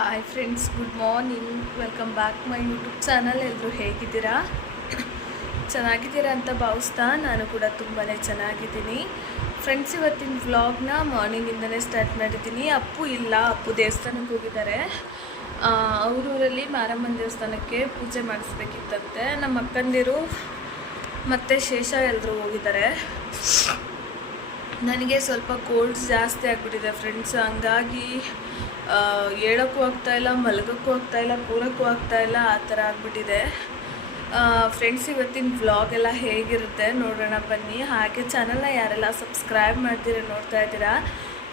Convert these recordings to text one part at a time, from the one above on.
Hi friends, good morning. Welcome back my YouTube channel. ಎಲ್ಲರೂ ಹೇಗಿದ್ದೀರಾ? ಚೆನ್ನಾಗಿದ್ದೀರಾ ಅಂತ ಭಾವಿಸ್ತಾ ನಾನು ಕೂಡ ತುಂಬಾ ಚೆನ್ನಾಗಿದ್ದೀನಿ. ಫ್ರೆಂಡ್ಸ್, ಇವತ್ತಿನ ವ್ಲಾಗ್ನ ಮಾರ್ನಿಂಗಿಂದನೇ ಸ್ಟಾರ್ಟ್ ಮಾಡಿದ್ದೀನಿ. ಅಪ್ಪು ಇಲ್ಲ, ಅಪ್ಪು ದೇವಸ್ಥಾನಕ್ಕೆ ಹೋಗಿದ್ದಾರೆ. ಅವರೂರಲ್ಲಿ ಮಾರಮ್ಮನ ದೇವಸ್ಥಾನಕ್ಕೆ ಪೂಜೆ ಮಾಡಿಸ್ಬೇಕಿತ್ತಂತೆ. ನಮ್ಮ ಅಕ್ಕಂದಿರು ಮತ್ತು ಶೇಷ ಎಲ್ಲರೂ ಹೋಗಿದ್ದಾರೆ. ನನಗೆ ಸ್ವಲ್ಪ ಕೋಲ್ಡ್ಸ್ ಜಾಸ್ತಿ ಆಗಿಬಿಟ್ಟಿದೆ ಫ್ರೆಂಡ್ಸ್. ಹಂಗಾಗಿ ಹೇಳೋಕ್ಕೂ ಆಗ್ತಾಯಿಲ್ಲ, ಮಲಗೋಕ್ಕೂ ಆಗ್ತಾಯಿಲ್ಲ, ಕೂರೋಕ್ಕೂ ಆಗ್ತಾಯಿಲ್ಲ, ಆ ಥರ ಆಗಿಬಿಟ್ಟಿದೆ. ಫ್ರೆಂಡ್ಸ್, ಇವತ್ತಿನ ವ್ಲಾಗ್ ಎಲ್ಲ ಹೇಗಿರುತ್ತೆ ನೋಡೋಣ ಬನ್ನಿ. ಹಾಗೆ ಚಾನಲ್ನ ಯಾರೆಲ್ಲ ಸಬ್ಸ್ಕ್ರೈಬ್ ಮಾಡ್ತೀರಾ ನೋಡ್ತಾ ಇದ್ದೀರಾ,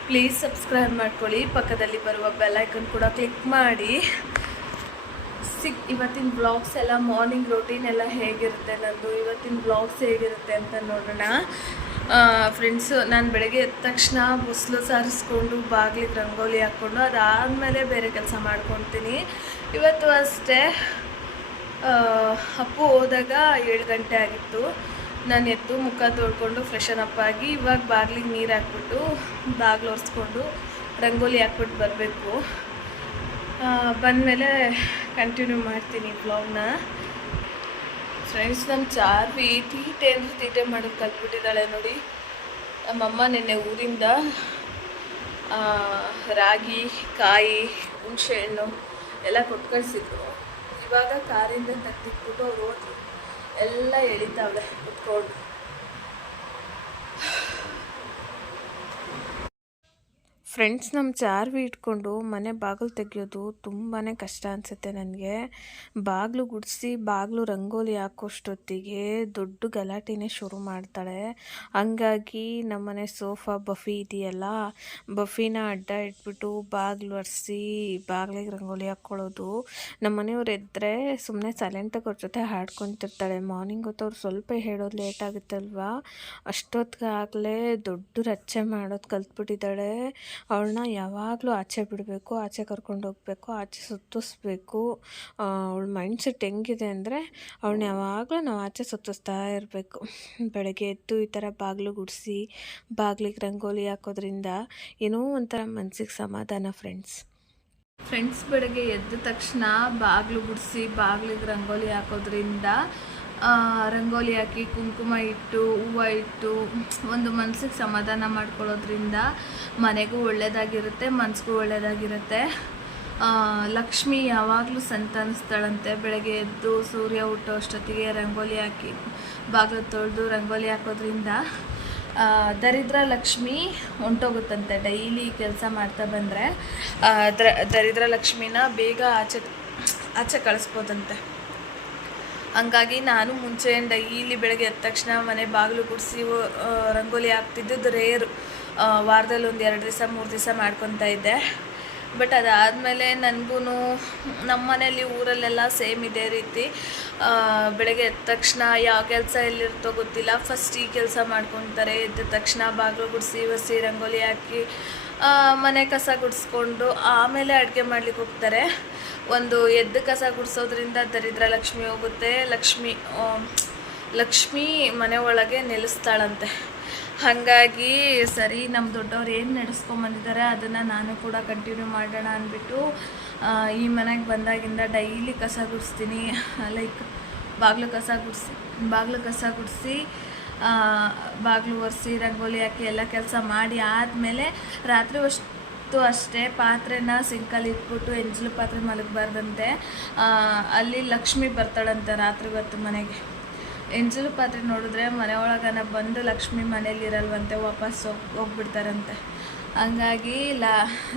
ಪ್ಲೀಸ್ ಸಬ್ಸ್ಕ್ರೈಬ್ ಮಾಡ್ಕೊಳ್ಳಿ. ಪಕ್ಕದಲ್ಲಿ ಬರುವ ಬೆಲ್ ಐಕನ್ ಕೂಡ ಕ್ಲಿಕ್ ಮಾಡಿ. ಇವತ್ತಿನ ಬ್ಲಾಗ್ಸ್ ಎಲ್ಲ ಮಾರ್ನಿಂಗ್ ರೊಟೀನ್ ಎಲ್ಲ ಹೇಗಿರುತ್ತೆ, ನಂದು ಇವತ್ತಿನ ಬ್ಲಾಗ್ಸ್ ಹೇಗಿರುತ್ತೆ ಅಂತ ನೋಡೋಣ. ಫ್ರೆಂಡ್ಸು, ನಾನು ಬೆಳಗ್ಗೆ ಎದ್ದ ತಕ್ಷಣ ಬುಸ್ಲು ಸಾರಿಸ್ಕೊಂಡು ಬಾಗಿಲಿಗೆ ರಂಗೋಲಿ ಹಾಕ್ಕೊಂಡು ಅದಾದಮೇಲೆ ಬೇರೆ ಕೆಲಸ ಮಾಡ್ಕೊತೀನಿ. ಇವತ್ತು ಅಷ್ಟೇ ಅಪ್ಪು ಹೋದಾಗ 7 ಗಂಟೆ ಆಗಿತ್ತು. ನಾನು ಎದ್ದು ಮುಖ ತೊಳ್ಕೊಂಡು ಫ್ರೆಶನ್ ಅಪ್ ಆಗಿ ಇವಾಗ ಬಾಗಿಲಿಗೆ ನೀರು ಹಾಕ್ಬಿಟ್ಟು ಬಾಗಿಲು ಒರೆಸ್ಕೊಂಡು ರಂಗೋಲಿ ಹಾಕ್ಬಿಟ್ಟು ಬರಬೇಕು. ಬಂದಮೇಲೆ ಕಂಟಿನ್ಯೂ ಮಾಡ್ತೀನಿ ಬ್ಲಾಗ್ನ. ಫ್ರೆಂಡ್ಸ್, ನಮ್ಮ ಚಾರ್ವಿ ತೀಟೆ ಅಂದರೆ ತೀಟೆ ಮಾಡೋದು ಕಲ್ತ್ಬಿಟ್ಟಿದ್ದಾಳೆ ನೋಡಿ. ನಮ್ಮಮ್ಮ ನಿನ್ನೆ ಊರಿಂದ ರಾಗಿ, ಕಾಯಿ, ಹುಣಸೆಹಣ್ಣು ಎಲ್ಲ ಕೊಟ್ಟು ಕಳಿಸಿದ್ರು. ಇವಾಗ ಕಾರಿಂದ ತೆಗೆದಿಟ್ಬಿಟ್ಟು ಅವ್ರು ಹೋದ್ರು. ಎಲ್ಲ ಎಳಿತಾವಳೆ ಕುತ್ಕೊಂಡು. ಫ್ರೆಂಡ್ಸ್, ನಮ್ಮ ಚಾರ್ವಿ ಇಟ್ಕೊಂಡು ಮನೆ ಬಾಗಿಲು ತೆಗೆಯೋದು ತುಂಬಾ ಕಷ್ಟ ಅನಿಸುತ್ತೆ ನನಗೆ. ಬಾಗಿಲು ಗುಡಿಸಿ ಬಾಗಿಲು ರಂಗೋಲಿ ಹಾಕೋಷ್ಟೊತ್ತಿಗೆ ದೊಡ್ಡ ಗಲಾಟೆನೇ ಶುರು ಮಾಡ್ತಾಳೆ. ಹಂಗಾಗಿ ನಮ್ಮನೆ ಸೋಫಾ ಬಫಿ ಇದೆಯಲ್ಲ, ಬಫಿನ ಅಡ್ಡ ಇಟ್ಬಿಟ್ಟು ಬಾಗಿಲು ಒರೆಸಿ ಬಾಗಿಲಿಗೆ ರಂಗೋಲಿ ಹಾಕ್ಕೊಳ್ಳೋದು. ನಮ್ಮ ಮನೆಯವ್ರು ಎದ್ದರೆ ಸುಮ್ಮನೆ ಸೈಲೆಂಟಾಗಿ ಅವ್ರ ಜೊತೆ ಹಾಡ್ಕೊತಿರ್ತಾಳೆ. ಮಾರ್ನಿಂಗ್ ಹೊತ್ತು ಅವ್ರು ಸ್ವಲ್ಪ ಹೇಳೋದು ಲೇಟ್ ಆಗುತ್ತಲ್ವ, ಅಷ್ಟೊತ್ತಿಗಾಗಲೇ ದೊಡ್ಡ ರಚ್ಚೆ ಮಾಡೋದು ಕಲ್ತ್ಬಿಟ್ಟಿದ್ದಾಳೆ. ಅವಳನ್ನ ಯಾವಾಗಲೂ ಆಚೆ ಬಿಡಬೇಕು, ಆಚೆ ಕರ್ಕೊಂಡು ಹೋಗಬೇಕು, ಆಚೆ ಸುತ್ತಿಸ್ಬೇಕು. ಅವಳ ಮೈಂಡ್ ಸೆಟ್ ಹೆಂಗಿದೆ ಅಂದರೆ ಅವಳನ್ನ ಯಾವಾಗಲೂ ನಾವು ಆಚೆ ಸುತ್ತಿಸ್ತಾ ಇರಬೇಕು. ಬೆಳಗ್ಗೆ ಎದ್ದು ಈ ಥರ ಬಾಗಿಲು ಗುಡಿಸಿ ಬಾಗಿಲಿಗೆ ರಂಗೋಲಿ ಹಾಕೋದ್ರಿಂದ ಏನೋ ಒಂಥರ ಮನಸ್ಸಿಗೆ ಸಮಾಧಾನ ಫ್ರೆಂಡ್ಸ್. ಬೆಳಗ್ಗೆ ಎದ್ದ ತಕ್ಷಣ ಬಾಗಿಲು ಗುಡಿಸಿ ಬಾಗಿಲಿಗೆ ರಂಗೋಲಿ ಹಾಕೋದ್ರಿಂದ ರಂಗೋಲಿ ಹಾಕಿ ಕುಂಕುಮ ಇಟ್ಟು ಹೂವು ಇಟ್ಟು ಒಂದು ಮನಸ್ಸಿಗೆ ಸಮಾಧಾನ ಮಾಡ್ಕೊಳ್ಳೋದ್ರಿಂದ ಮನೆಗೂ ಒಳ್ಳೆಯದಾಗಿರುತ್ತೆ, ಮನಸ್ಸಿಗೂ ಒಳ್ಳೆಯದಾಗಿರುತ್ತೆ. ಲಕ್ಷ್ಮಿ ಯಾವಾಗಲೂ ಸಂತಾನಿಸ್ತಾಳಂತೆ. ಬೆಳಗ್ಗೆ ಎದ್ದು ಸೂರ್ಯ ಹುಟ್ಟೋ ಅಷ್ಟೊತ್ತಿಗೆ ರಂಗೋಲಿ ಹಾಕಿ ಬಾಗಿಲು ತೊಳೆದು ರಂಗೋಲಿ ಹಾಕೋದ್ರಿಂದ ದರಿದ್ರ ಲಕ್ಷ್ಮಿ ಹೊಂಟೋಗುತ್ತಂತೆ. ಡೈಲಿ ಕೆಲಸ ಮಾಡ್ತಾ ಬಂದರೆ ದರಿದ್ರ ಲಕ್ಷ್ಮಿನ ಬೇಗ ಆಚೆ ಕಳಿಸ್ಬೋದಂತೆ. ಹಂಗಾಗಿ ನಾನು ಮುಂಚೆ ಡೈಲಿ ಬೆಳಗ್ಗೆ ಎದ್ದ ತಕ್ಷಣ ಮನೆ ಬಾಗಿಲು ಗುಡಿಸಿ ರಂಗೋಲಿ ಹಾಕ್ತಿದ್ದು ರೇರು. ವಾರದಲ್ಲಿ ಒಂದು 2 ದಿವಸ 3 ದಿವಸ ಮಾಡ್ಕೊತಾ ಇದ್ದೆ. ಬಟ್ ಅದಾದಮೇಲೆ ನನಗೂ ನಮ್ಮ ಮನೇಲಿ ಊರಲ್ಲೆಲ್ಲ ಸೇಮ್ ಇದೇ ರೀತಿ. ಬೆಳಗ್ಗೆ ಎದ್ದ ತಕ್ಷಣ ಯಾವ ಕೆಲಸ ಎಲ್ಲಿರ್ತೋ ಗೊತ್ತಿಲ್ಲ, ಫಸ್ಟ್ ಈ ಕೆಲಸ ಮಾಡ್ಕೊತಾರೆ. ಎದ್ದ ತಕ್ಷಣ ಬಾಗಿಲು ಗುಡಿಸಿ ಒರೆಸಿ ರಂಗೋಲಿ ಹಾಕಿ ಮನೆ ಕಸ ಗುಡಿಸ್ಕೊಂಡು ಆಮೇಲೆ ಅಡುಗೆ ಮಾಡ್ಲಿಕ್ಕೆ ಹೋಗ್ತಾರೆ. ಒಂದು ಎದ್ದು ಕಸ ಗುಡಿಸೋದ್ರಿಂದ ದರಿದ್ರ ಲಕ್ಷ್ಮಿ ಹೋಗುತ್ತೆ. ಲಕ್ಷ್ಮಿ ಮನೆ ಒಳಗೆ ನೆಲೆಸ್ತಾಳಂತೆ. ಹಾಗಾಗಿ ಸರಿ, ನಮ್ಮ ದೊಡ್ಡವ್ರು ಏನು ನಡೆಸ್ಕೊಂಬಂದಿದ್ದಾರೆ ಅದನ್ನು ನಾನು ಕೂಡ ಕಂಟಿನ್ಯೂ ಮಾಡೋಣ ಅಂದ್ಬಿಟ್ಟು ಈ ಮನೆಗೆ ಬಂದಾಗಿಂದ ಡೈಲಿ ಕಸ ಗುಡಿಸ್ತೀನಿ. ಲೈಕ್ ಬಾಗಿಲು ಕಸ ಗುಡಿಸಿ ಬಾಗಿಲು ಒರೆಸಿ ರಂಗೋಲಿ ಹಾಕಿ ಎಲ್ಲ ಕೆಲಸ ಮಾಡಿ ಆದಮೇಲೆ ರಾತ್ರಿ ಅಷ್ಟೇ ಪಾತ್ರೆನ ಸಿಂಕಲ್ಲಿ ಇಟ್ಬಿಟ್ಟು ಎಂಜಲು ಪಾತ್ರೆ ಮಲಗಬಾರ್ದಂತೆ. ಅಲ್ಲಿ ಲಕ್ಷ್ಮಿ ಬರ್ತಾಳಂತೆ ರಾತ್ರಿ ಹೊತ್ತು ಮನೆಗೆ. ಎಂಜಲು ಪಾತ್ರೆ ನೋಡಿದ್ರೆ ಮನೆ ಒಳಗನ ಬಂದು ಲಕ್ಷ್ಮಿ ಮನೇಲಿರಲ್ವಂತೆ, ವಾಪಸ್ ಹೋಗ್ಬಿಡ್ತಾರಂತೆ. ಹಂಗಾಗಿ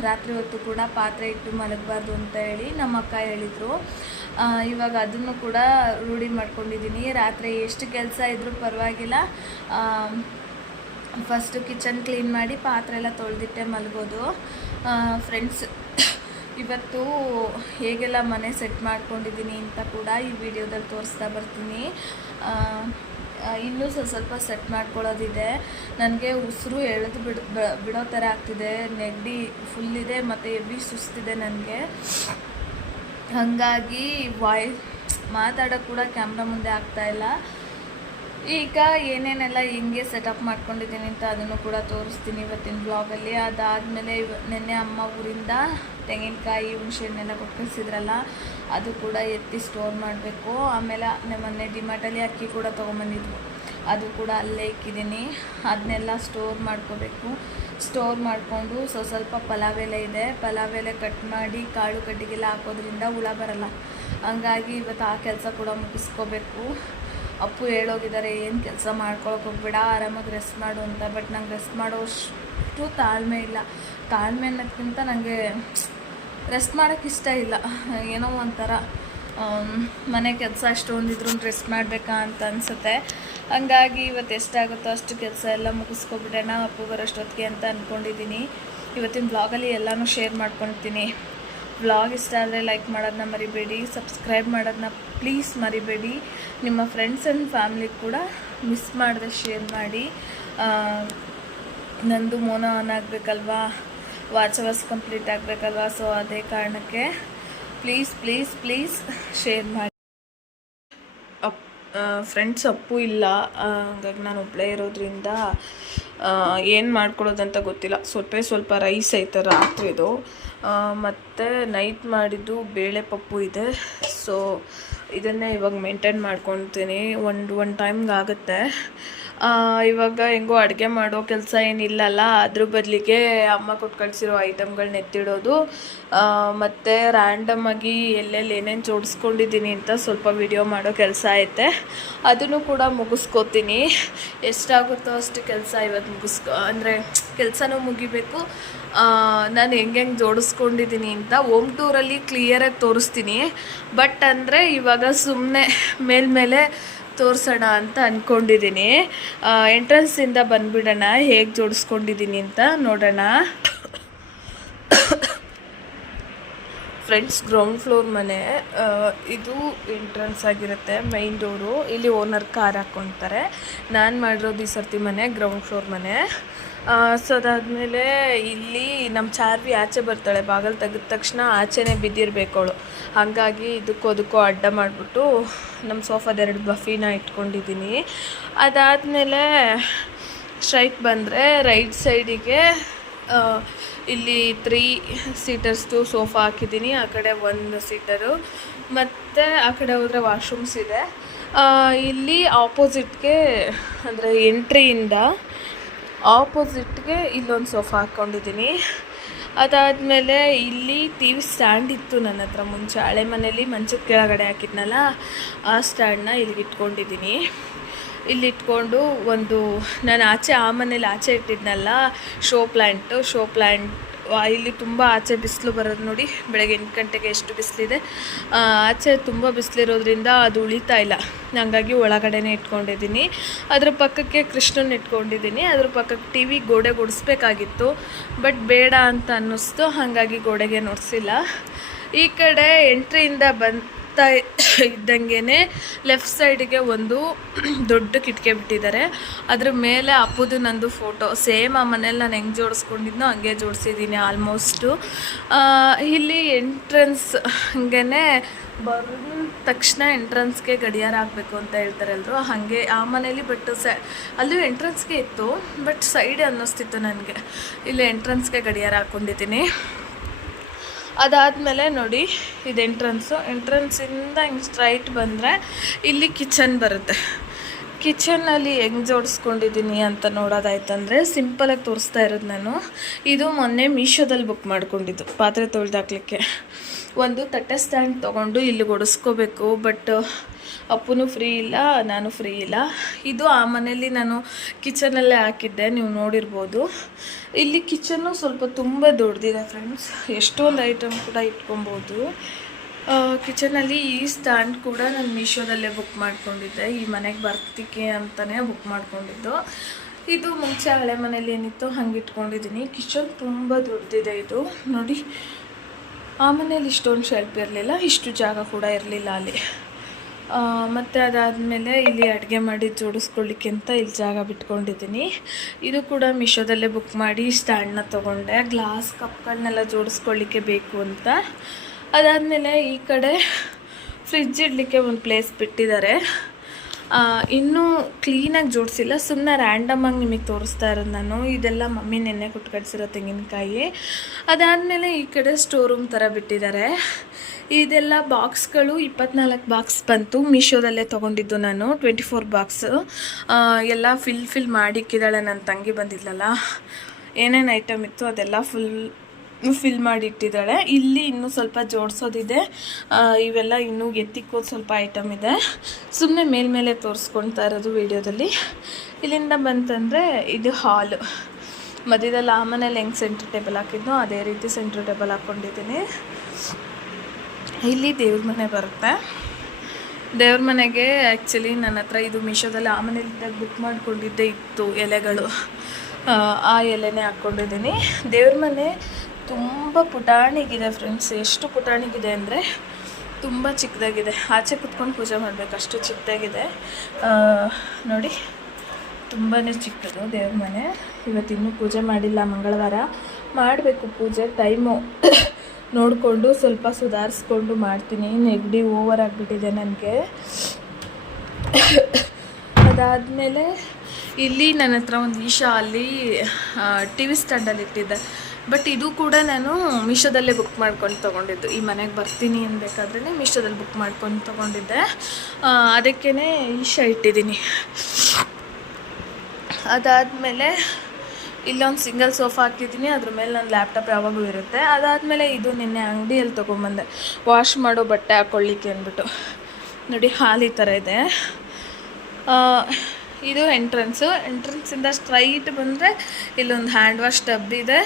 ರಾತ್ರಿ ಹೊತ್ತು ಕೂಡ ಪಾತ್ರೆ ಇಟ್ಟು ಮಲಗಬಾರ್ದು ಅಂತ ಹೇಳಿ ನಮ್ಮ ಅಕ್ಕ ಹೇಳಿದರು. ಇವಾಗ ಅದನ್ನು ಕೂಡ ರೂಢಿ ಮಾಡ್ಕೊಂಡಿದ್ದೀನಿ. ರಾತ್ರಿ ಎಷ್ಟು ಕೆಲಸ ಇದ್ದರೂ ಪರವಾಗಿಲ್ಲ, ಫಸ್ಟು ಕಿಚನ್ ಕ್ಲೀನ್ ಮಾಡಿ ಪಾತ್ರೆ ಎಲ್ಲ ತೊಳೆದಿಟ್ಟೆ ಮಲಗೋದು. ಫ್ರೆಂಡ್ಸ್, ಇವತ್ತು ಹೇಗೆಲ್ಲ ಮನೆ ಸೆಟ್ ಮಾಡ್ಕೊಂಡಿದ್ದೀನಿ ಅಂತ ಕೂಡ ಈ ವಿಡಿಯೋದಲ್ಲಿ ತೋರಿಸ್ತಾ ಬರ್ತೀನಿ. ಇನ್ನೂ ಸ್ವಲ್ಪ ಸೆಟ್ ಮಾಡ್ಕೊಳ್ಳೋದಿದೆ. ನನಗೆ ಉಸಿರು ಎಳೆದು ಬಿಡೋ ಥರ ಆಗ್ತಿದೆ. ನೆಗಡಿ ಫುಲ್ ಇದೆ ಮತ್ತು ಹೆವಿ ಸುಸ್ತಿದೆ ನನಗೆ. ಹಾಗಾಗಿ ಮಾತಾಡೋಕ್ಕೆ ಕೂಡ ಕ್ಯಾಮ್ರಾ ಮುಂದೆ ಆಗ್ತಾಯಿಲ್ಲ. ಈಗ ಏನೇನೆಲ್ಲ ಹಿಂಗೆ ಸೆಟಪ್ ಮಾಡ್ಕೊಂಡಿದ್ದೀನಿ ಅಂತ ಅದನ್ನು ಕೂಡ ತೋರಿಸ್ತೀನಿ ಇವತ್ತಿನ ಬ್ಲಾಗಲ್ಲಿ. ಅದಾದಮೇಲೆ ನಿನ್ನೆ ಅಮ್ಮ ಊರಿಂದ ತೆಂಗಿನಕಾಯಿ ಹುಣಸೆಹಣ್ಣೆಲ್ಲ ಕೊಟ್ಕಳಿಸಿದ್ರಲ್ಲ, ಅದು ಕೂಡ ಎತ್ತಿ ಸ್ಟೋರ್ ಮಾಡಬೇಕು. ಆಮೇಲೆ ಮೊನ್ನೆ ಡಿಮಾರ್ಟಲ್ಲಿ ಅಕ್ಕಿ ಕೂಡ ತೊಗೊಂಬಂದಿದ್ವು, ಅದು ಕೂಡ ಅಲ್ಲೇ ಇಕ್ಕಿದ್ದೀನಿ. ಅದನ್ನೆಲ್ಲ ಸ್ಟೋರ್ ಮಾಡ್ಕೋಬೇಕು. ಸ್ಟೋರ್ ಮಾಡಿಕೊಂಡು ಸ್ವಲ್ಪ ಪಲಾವ್ ಎಲೆ ಇದೆ, ಪಲಾವ್ ಎಲೆ ಕಟ್ ಮಾಡಿ ಕಾಳು ಕಡ್ಡಿಗೆಲ್ಲ ಹಾಕೋದ್ರಿಂದ ಹುಳ ಬರಲ್ಲ. ಹಂಗಾಗಿ ಇವತ್ತು ಆ ಕೆಲಸ ಕೂಡ ಮುಗಿಸ್ಕೋಬೇಕು. ಅಪ್ಪು ಹೇಳೋಗಿದ್ದಾರೆ, ಏನು ಕೆಲಸ ಮಾಡ್ಕೊಳಕ್ಕೆ ಹೋಗ್ಬೇಡ, ಆರಾಮಾಗಿ ರೆಸ್ಟ್ ಮಾಡು ಅಂತ. ಬಟ್ ನಂಗೆ ರೆಸ್ಟ್ ಮಾಡೋಷ್ಟು ತಾಳ್ಮೆ ಇಲ್ಲ. ತಾಳ್ಮೆ ಅನ್ನೋದಕ್ಕಿಂತ ನನಗೆ ರೆಸ್ಟ್ ಮಾಡೋಕ್ಕೆ ಇಷ್ಟ ಇಲ್ಲ. ಏನೋ ಒಂಥರ ಮನೆ ಕೆಲಸ ಅಷ್ಟೊಂದಿದ್ರು ರೆಸ್ಟ್ ಮಾಡಬೇಕಾ ಅಂತ ಅನಿಸುತ್ತೆ. ಹಂಗಾಗಿ ಇವತ್ತು ಎಷ್ಟಾಗುತ್ತೋ ಅಷ್ಟು ಕೆಲಸ ಎಲ್ಲ ಮುಗಿಸ್ಕೊಬಿಡೋಣ ಅಪ್ಪು ಬರೋಷ್ಟೊತ್ತಿಗೆ ಅಂತ ಅಂದ್ಕೊಂಡಿದ್ದೀನಿ. ಇವತ್ತಿನ ಬ್ಲಾಗಲ್ಲಿ ಎಲ್ಲನೂ ಶೇರ್ ಮಾಡ್ಕೊಳ್ತೀನಿ. ವ್ಲಾಗ್ ಇಷ್ಟ ಆದರೆ ಲೈಕ್ ಮಾಡೋದನ್ನ ಮರಿಬೇಡಿ, ಸಬ್ಸ್ಕ್ರೈಬ್ ಮಾಡೋದನ್ನ ಪ್ಲೀಸ್ ಮರಿಬೇಡಿ. ನಿಮ್ಮ ಫ್ರೆಂಡ್ಸ್ ಆ್ಯಂಡ್ ಫ್ಯಾಮ್ಲಿಗೆ ಕೂಡ ಮಿಸ್ ಮಾಡದೆ ಶೇರ್ ಮಾಡಿ. ನಂದು ಮೋನೋ ಆನ್ ಆಗಬೇಕಲ್ವಾ, ವಾಚ್ ಕಂಪ್ಲೀಟ್ ಆಗಬೇಕಲ್ವಾ, ಸೊ ಅದೇ ಕಾರಣಕ್ಕೆ ಪ್ಲೀಸ್ ಪ್ಲೀಸ್ ಪ್ಲೀಸ್ ಶೇರ್ ಮಾಡಿ. ಫ್ರೆಂಡ್ಸ್ ಅಪ್ಪು ಇಲ್ಲ, ಹಂಗಾಗಿ ನಾನು ಒಬ್ಬಳೇ ಇರೋದ್ರಿಂದ ಏನು ಮಾಡ್ಕೊಳ್ಳೋದಂತ ಗೊತ್ತಿಲ್ಲ. ಸ್ವಲ್ಪ ರೈಸ್ ಐತೆ ರಾತ್ರಿದು, ಮತ್ತು ನೈಟ್ ಮಾಡಿದ್ದು ಬೇಳೆ ಪಪ್ಪು ಇದೆ. ಸೊ ಇದನ್ನೇ ಇವಾಗ ಮೇಂಟೈನ್ ಮಾಡ್ಕೊತೀನಿ. ಒಂದು ಟೈಮ್ಗೆ ಆಗುತ್ತೆ. ಇವಾಗ ಹೆಂಗೋ ಅಡುಗೆ ಮಾಡೋ ಕೆಲಸ ಏನಿಲ್ಲಲ್ಲ, ಅದ್ರ ಬದಲಿಗೆ ಅಮ್ಮ ಕೊಟ್ಟು ಕಳಿಸಿರೋ ಐಟಮ್ಗಳನ್ನ ಎತ್ತಿಡೋದು, ಮತ್ತು ರ್ಯಾಂಡಮಾಗಿ ಎಲ್ಲೆಲ್ಲಿ ಏನೇನು ಜೋಡಿಸ್ಕೊಂಡಿದ್ದೀನಿ ಅಂತ ಸ್ವಲ್ಪ ವಿಡಿಯೋ ಮಾಡೋ ಕೆಲಸ ಐತೆ. ಅದನ್ನು ಕೂಡ ಮುಗಿಸ್ಕೋತೀನಿ. ಎಷ್ಟಾಗುತ್ತೋ ಅಷ್ಟು ಕೆಲಸ ಇವತ್ತು ಅಂದರೆ ಕೆಲಸನೂ ಮುಗಿಬೇಕು. ನಾನು ಹೆಂಗೆ ಜೋಡಿಸ್ಕೊಂಡಿದ್ದೀನಿ ಅಂತ ಹೋಮ್ ಟೂರಲ್ಲಿ ಕ್ಲಿಯರಾಗಿ ತೋರಿಸ್ತೀನಿ. ಬಟ್ ಅಂದರೆ ಇವಾಗ ಸುಮ್ಮನೆ ಮೇಲ್ಮೇಲೆ ತೋರಿಸೋಣ ಅಂತ ಅಂದ್ಕೊಂಡಿದ್ದೀನಿ. ಎಂಟ್ರೆನ್ಸಿಂದ ಬಂದುಬಿಡೋಣ, ಹೇಗೆ ಜೋಡಿಸ್ಕೊಂಡಿದ್ದೀನಿ ಅಂತ ನೋಡೋಣ. ಫ್ರೆಂಡ್ಸ್, ಗ್ರೌಂಡ್ ಫ್ಲೋರ್ ಮನೆ ಇದು. ಎಂಟ್ರೆನ್ಸ್ ಆಗಿರುತ್ತೆ, ಮೈನ್ ಡೋರು. ಇಲ್ಲಿ ಓನರ್ ಕಾರ್ ಹಾಕ್ಕೊತಾರೆ. ನಾನು ಮಾಡಿರೋದು ಈ ಸರ್ತಿ ಮನೆ ಗ್ರೌಂಡ್ ಫ್ಲೋರ್ ಮನೆ. ಸೊ ಅದಾದಮೇಲೆ ಇಲ್ಲಿ ನಮ್ಮ ಚಾರ್ವಿ ಆಚೆ ಬರ್ತಾಳೆ, ಬಾಗಿಲು ತೆಗೆದ ತಕ್ಷಣ ಆಚೆನೇ ಬಿದ್ದಿರಬೇಕು ಅವಳು. ಹಾಗಾಗಿ ಇದಕ್ಕೂ ಅಡ್ಡ ಮಾಡಿಬಿಟ್ಟು ನಮ್ಮ ಸೋಫಾದ 2 ಬಫಿನ ಇಟ್ಕೊಂಡಿದ್ದೀನಿ. ಅದಾದಮೇಲೆ ಸ್ಟ್ರೈಟ್ ಬಂದರೆ ರೈಟ್ ಸೈಡಿಗೆ ಇಲ್ಲಿ 3 ಸೀಟರ್ಸ್ದು ಸೋಫಾ ಹಾಕಿದ್ದೀನಿ. ಆ ಕಡೆ 1 ಸೀಟರು, ಮತ್ತು ಆ ಕಡೆ ಹೋದರೆ ವಾಶ್ರೂಮ್ಸ್ ಇದೆ. ಇಲ್ಲಿ ಆಪೋಸಿಟ್ಗೆ ಅಂದರೆ ಎಂಟ್ರಿಯಿಂದ ಆಪೋಸಿಟ್ಗೆ ಇಲ್ಲೊಂದು ಸೋಫಾ ಹಾಕ್ಕೊಂಡಿದ್ದೀನಿ. ಅದಾದಮೇಲೆ ಇಲ್ಲಿ ಟಿ ವಿ ಸ್ಟ್ಯಾಂಡ್ ಇತ್ತು ನನ್ನ ಹತ್ರ ಮುಂಚೆ, ಹಳೆ ಮನೇಲಿ ಮಂಚದ ಕೆಳಗಡೆ ಹಾಕಿದ್ನಲ್ಲ, ಆ ಸ್ಟ್ಯಾಂಡನ್ನ ಇಲ್ಲಿಗೆ ಇಟ್ಕೊಂಡಿದ್ದೀನಿ. ಇಲ್ಲಿಟ್ಕೊಂಡು ನಾನು ಆ ಮನೇಲಿ ಆಚೆ ಇಟ್ಟಿದ್ನಲ್ಲ ಶೋ ಪ್ಲ್ಯಾಂಟ್ ಇಲ್ಲಿ ತುಂಬ ಆಚೆ ಬಿಸಿಲು ಬರೋದು ನೋಡಿ. ಬೆಳಗ್ಗೆ 8 ಗಂಟೆಗೆ ಎಷ್ಟು ಬಿಸಿಲಿದೆ. ಆಚೆ ತುಂಬ ಬಿಸಿಲಿರೋದ್ರಿಂದ ಅದು ಉಳಿತಾ ಇಲ್ಲ, ಹಾಗಾಗಿ ಒಳಗಡೆನೇ ಇಟ್ಕೊಂಡಿದ್ದೀನಿ. ಅದ್ರ ಪಕ್ಕಕ್ಕೆ ಕೃಷ್ಣನ ಇಟ್ಕೊಂಡಿದ್ದೀನಿ. ಅದ್ರ ಪಕ್ಕಕ್ಕೆ ಟಿ ವಿ ಗೋಡೆ ಗುಡಿಸ್ಬೇಕಾಗಿತ್ತು, ಬಟ್ ಬೇಡ ಅಂತ ಅನ್ನಿಸ್ತು, ಹಾಗಾಗಿ ಗೋಡೆಗೆ ನೋಡಿಸಿಲ್ಲ. ಈ ಕಡೆ ಎಂಟ್ರಿಯಿಂದ ಇದ್ದಂಗೆ ಲೆಫ್ಟ್ ಸೈಡಿಗೆ ಒಂದು ದೊಡ್ಡ ಕಿಟಕಿ ಬಿಟ್ಟಿದ್ದಾರೆ. ಅದ್ರ ಮೇಲೆ ಅಪ್ಪುದು ನಂದು ಫೋಟೋ ಸೇಮ್ ಆ ಮನೇಲಿ ನಾನು ಹೆಂಗೆ ಜೋಡಿಸ್ಕೊಂಡಿದ್ನೋ ಹಂಗೆ ಜೋಡಿಸಿದ್ದೀನಿ ಆಲ್ಮೋಸ್ಟು. ಇಲ್ಲಿ ಎಂಟ್ರೆನ್ಸ್ ಹಂಗೇ ಬಂದ ತಕ್ಷಣ ಎಂಟ್ರೆನ್ಸ್ಗೆ ಗಡಿಯಾರ ಹಾಕಬೇಕು ಅಂತ ಹೇಳ್ತಾರೆ ಎಲ್ಲರೂ. ಹಾಗೆ ಆ ಮನೇಲಿ ಬಟ್ ಅಲ್ಲೂ ಎಂಟ್ರೆನ್ಸ್ಗೆ ಇತ್ತು, ಬಟ್ ಸೈಡ್ ಅನ್ನಿಸ್ತಿತ್ತು ನನಗೆ. ಇಲ್ಲಿ ಎಂಟ್ರೆನ್ಸ್ಗೆ ಗಡಿಯಾರ ಹಾಕ್ಕೊಂಡಿದ್ದೀನಿ. ಅದಾದಮೇಲೆ ನೋಡಿ, ಇದು ಎಂಟ್ರೆನ್ಸಿಂದ ಹಿಂಗೆ ಸ್ಟ್ರೈಟ್ ಬಂದರೆ ಇಲ್ಲಿ ಕಿಚನ್ ಬರುತ್ತೆ. ಕಿಚನಲ್ಲಿ ಹೆಂಗೆ ಜೋಡಿಸ್ಕೊಂಡಿದ್ದೀನಿ ಅಂತ ನೋಡೋದಾಯ್ತಂದರೆ ಸಿಂಪಲಾಗಿ ತೋರಿಸ್ತಾ ಇರೋದು ನಾನು. ಇದು ಮೊನ್ನೆ ಮೀಶೋದಲ್ಲಿ ಬುಕ್ ಮಾಡ್ಕೊಂಡಿದ್ದು, ಪಾತ್ರೆ ತೊಳೆದಾಕ್ಲಿಕ್ಕೆ. ಒಂದು ತಟ್ಟೆ ಸ್ಟ್ಯಾಂಡ್ ತೊಗೊಂಡು ಇಲ್ಲಿ ಓಡಿಸ್ಕೋಬೇಕು, ಬಟ್ ಅಪ್ಪನೂ ಫ್ರೀ ಇಲ್ಲ, ನಾನು ಫ್ರೀ ಇಲ್ಲ. ಇದು ಆ ಮನೇಲಿ ನಾನು ಕಿಚನಲ್ಲೇ ಹಾಕಿದ್ದೆ, ನೀವು ನೋಡಿರ್ಬೋದು. ಇಲ್ಲಿ ಕಿಚನ್ನು ಸ್ವಲ್ಪ ತುಂಬ ದೊಡ್ಡದಿದೆ ಫ್ರೆಂಡ್ಸ್, ಎಷ್ಟೊಂದು ಐಟಮ್ ಕೂಡ ಇಟ್ಕೊಬೋದು. ಕಿಚನಲ್ಲಿ ಈ ಸ್ಟ್ಯಾಂಡ್ ಕೂಡ ನಾನು ಮೀಶೋದಲ್ಲೇ ಬುಕ್ ಮಾಡ್ಕೊಂಡಿದ್ದೆ, ಈ ಮನೆಗೆ ಬರ್ತಿಕ್ಕೆ ಅಂತಲೇ ಬುಕ್ ಮಾಡ್ಕೊಂಡಿದ್ದು. ಇದು ಮುಂಚೆ ಹಳೆ ಮನೇಲಿ ಏನಿತ್ತು ಹಂಗೆ ಇಟ್ಕೊಂಡಿದ್ದೀನಿ. ಕಿಚನ್ ತುಂಬ ದೊಡ್ಡದಿದೆ ಇದು ನೋಡಿ. ಆ ಮನೇಲಿ ಇಷ್ಟೊಂದು ಶೆಲ್ಫ್ ಇರಲಿಲ್ಲ, ಇಷ್ಟು ಜಾಗ ಕೂಡ ಇರಲಿಲ್ಲ ಅಲ್ಲಿ. ಮತ್ತು ಅದಾದಮೇಲೆ ಇಲ್ಲಿ ಅಡುಗೆ ಮಾಡಿ ಜೋಡಿಸ್ಕೊಳ್ಳಿಕ್ಕೆ ಅಂತ ಇಲ್ಲಿ ಜಾಗ ಬಿಟ್ಕೊಂಡಿದ್ದೀನಿ. ಇದು ಕೂಡ ಮೀಶೋದಲ್ಲೇ ಬುಕ್ ಮಾಡಿ ಸ್ಟ್ಯಾಂಡನ್ನ ತೊಗೊಂಡೆ, ಗ್ಲಾಸ್ ಕಪ್ಗಳನ್ನೆಲ್ಲ ಜೋಡಿಸ್ಕೊಳ್ಳಿಕ್ಕೆ ಬೇಕು ಅಂತ. ಅದಾದಮೇಲೆ ಈ ಕಡೆ ಫ್ರಿಜ್ ಇಡಲಿಕ್ಕೆ ಒಂದು ಪ್ಲೇಸ್ ಬಿಟ್ಟಿದ್ದಾರೆ. ಇನ್ನೂ ಕ್ಲೀನಾಗಿ ಜೋಡಿಸಿಲ್ಲ, ಸುಮ್ಮನೆ ರ್ಯಾಂಡಮಾಗಿ ನಿಮಗೆ ತೋರಿಸ್ತಾ ಇರೋದು ನಾನು. ಇದೆಲ್ಲ ಮಮ್ಮಿ ನೆನ್ನೆ ಕೊಟ್ಟು ಕಳಿಸಿರೋ ತೆಂಗಿನಕಾಯಿ. ಅದಾದಮೇಲೆ ಈ ಕಡೆ ಸ್ಟೋರ್ ರೂಮ್ ಥರ ಬಿಟ್ಟಿದ್ದಾರೆ. ಇದೆಲ್ಲ ಬಾಕ್ಸ್ಗಳು 24 ಬಾಕ್ಸ್ ಬಂತು, ಮೀಶೋದಲ್ಲೇ ತೊಗೊಂಡಿದ್ದು ನಾನು. 24 ಬಾಕ್ಸು ಎಲ್ಲ ಫಿಲ್ ಮಾಡಿಕ್ಕಿದ್ದಾಳೆ ನನ್ನ ತಂಗಿ ಬಂದಿದ್ಲಲ್ಲ. ಏನೇನು ಐಟಮ್ ಇತ್ತು ಅದೆಲ್ಲ ಫಿಲ್ ಮಾಡಿ ಇಟ್ಟಿದ್ದಾಳೆ. ಇಲ್ಲಿ ಇನ್ನೂ ಸ್ವಲ್ಪ ಜೋಡಿಸೋದಿದೆ, ಇವೆಲ್ಲ ಇನ್ನೂ ಎತ್ತಿಕ್ಕೋದು ಸ್ವಲ್ಪ ಐಟಮ್ ಇದೆ. ಸುಮ್ಮನೆ ಮೇಲ್ಮೇಲೆ ತೋರಿಸ್ಕೊಳ್ತಾ ಇರೋದು ವೀಡಿಯೋದಲ್ಲಿ. ಇಲ್ಲಿಂದ ಬಂತಂದರೆ ಇದು ಹಾಲು. ಮಧ್ಯದಲ್ಲಿ ಆ ಮನೇಲಿ ಹೆಂಗೆ ಸೆಂಟ್ರ್ ಟೇಬಲ್ ಹಾಕಿದ್ನೋ ಅದೇ ರೀತಿ ಸೆಂಟ್ರ್ ಟೇಬಲ್ ಹಾಕ್ಕೊಂಡಿದ್ದೀನಿ. ಇಲ್ಲಿ ದೇವ್ರ ಮನೆ ಬರುತ್ತೆ. ದೇವ್ರ ಮನೆಗೆ ಆ್ಯಕ್ಚುಲಿ ನನ್ನ ಹತ್ರ ಇದು ಮೀಶೋದಲ್ಲಿ ಆ ಮನೇಲಿದ್ದಾಗ ಬುಕ್ ಮಾಡ್ಕೊಂಡಿದ್ದೇ ಇತ್ತು ಎಲೆಗಳು. ಆ ಎಲೆನೇ ಹಾಕ್ಕೊಂಡಿದ್ದೀನಿ. ದೇವ್ರ ಮನೆ ತುಂಬ ಪುಟಾಣಿಗಿದೆ ಫ್ರೆಂಡ್ಸ್. ಎಷ್ಟು ಪುಟಾಣಿಗಿದೆ ಅಂದರೆ ತುಂಬ ಚಿಕ್ಕದಾಗಿದೆ. ಆಚೆ ಕುತ್ಕೊಂಡು ಪೂಜೆ ಮಾಡಬೇಕು, ಅಷ್ಟು ಚಿಕ್ಕದಾಗಿದೆ ನೋಡಿ. ತುಂಬಾ ಚಿಕ್ಕದು ದೇವ್ರ ಮನೆ. ಇವತ್ತಿನ್ನೂ ಪೂಜೆ ಮಾಡಿಲ್ಲ, ಮಂಗಳವಾರ ಮಾಡಬೇಕು ಪೂಜೆ. ಟೈಮು ನೋಡಿಕೊಂಡು ಸ್ವಲ್ಪ ಸುಧಾರಿಸ್ಕೊಂಡು ಮಾಡ್ತೀನಿ. ನೆಗಡಿ ಓವರ್ ಆಗಿಬಿಟ್ಟಿದೆ ನನಗೆ. ಅದಾದಮೇಲೆ ಇಲ್ಲಿ ನನ್ನ ಹತ್ರ ಒಂದು ಈಶಾ ಅಲ್ಲಿ ಟಿ ವಿ ಸ್ಟ್ಯಾಂಡಲ್ಲಿ ಇಟ್ಟಿದ್ದೆ. ಬಟ್ ಇದು ಕೂಡ ನಾನು ಮೀಶೋದಲ್ಲೇ ಬುಕ್ ಮಾಡ್ಕೊಂಡು ತೊಗೊಂಡಿದ್ದು. ಈ ಮನೆಗೆ ಬರ್ತೀನಿ ಅನ್ಬೇಕಾದ್ರೆ ಮೀಶೋದಲ್ಲಿ ಬುಕ್ ಮಾಡ್ಕೊಂಡು ತೊಗೊಂಡಿದ್ದೆ. ಅದಕ್ಕೇ ಈಶಾ ಇಟ್ಟಿದ್ದೀನಿ. ಅದಾದಮೇಲೆ ಇಲ್ಲೊಂದು ಸಿಂಗಲ್ ಸೋಫಾ ಹಾಕಿದ್ದೀನಿ, ಅದ್ರ ಮೇಲೆ ನನ್ನ ಲ್ಯಾಪ್ಟಾಪ್ ಯಾವಾಗೂ ಇರುತ್ತೆ. ಅದಾದಮೇಲೆ ಇದು ನಿನ್ನೆ ಅಂಗಡಿಯಲ್ಲಿ ತೊಗೊಂಬಂದೆ, ವಾಶ್ ಮಾಡೋ ಬಟ್ಟೆ ಹಾಕ್ಕೊಳ್ಳಿಕ್ಕೆ ಅಂದ್ಬಿಟ್ಟು. ನೋಡಿ ಹಾಲು ಈ ಥರ ಇದೆ. ಇದು ಎಂಟ್ರೆನ್ಸಿಂದ ಸ್ಟ್ರೈಟ್ ಬಂದರೆ ಇಲ್ಲೊಂದು ಹ್ಯಾಂಡ್ ವಾಶ್ ಟಬ್ ಇದೆ,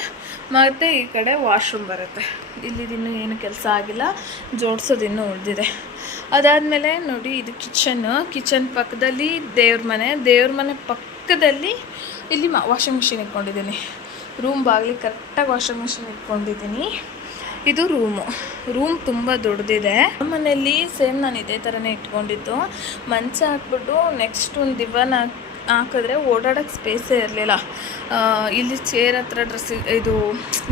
ಮತ್ತು ಈ ಕಡೆ ವಾಶ್ರೂಮ್ ಬರುತ್ತೆ. ಇಲ್ಲಿದಿನ್ನೂ ಏನು ಕೆಲಸ ಆಗಿಲ್ಲ, ಜೋಡಿಸೋದಿನ್ನೂ ಉಳಿದಿದೆ. ಅದಾದಮೇಲೆ ನೋಡಿ ಇದು ಕಿಚನ್ ಪಕ್ಕದಲ್ಲಿ ದೇವ್ರ ಮನೆ ಪಕ್ಕದಲ್ಲಿ ಇಲ್ಲಿ ವಾಷಿಂಗ್ ಮಿಷಿನ್ ಇಟ್ಕೊಂಡಿದ್ದೀನಿ. ರೂಮ್ ಬಾಗಿಲಿಗೆ ಕರೆಕ್ಟಾಗಿ ವಾಷಿಂಗ್ ಮಿಷಿನ್ ಇಟ್ಕೊಂಡಿದ್ದೀನಿ. ಇದು ರೂಮ್ ತುಂಬ ದೊಡ್ಡದಿದೆ. ಮನೆಯಲ್ಲಿ ಸೇಮ್ ನಾನು ಇದೇ ಥರನೇ ಇಟ್ಕೊಂಡಿದ್ದು. ಮಂಚ ಹಾಕ್ಬಿಟ್ಟು ನೆಕ್ಸ್ಟ್ ಒಂದು ದಿವಾನ ಹಾಕಿದ್ರೆ ಓಡಾಡೋಕ್ಕೆ ಸ್ಪೇಸೇ ಇರಲಿಲ್ಲ. ಇಲ್ಲಿ ಚೇರ್ ಹತ್ರ ಇದು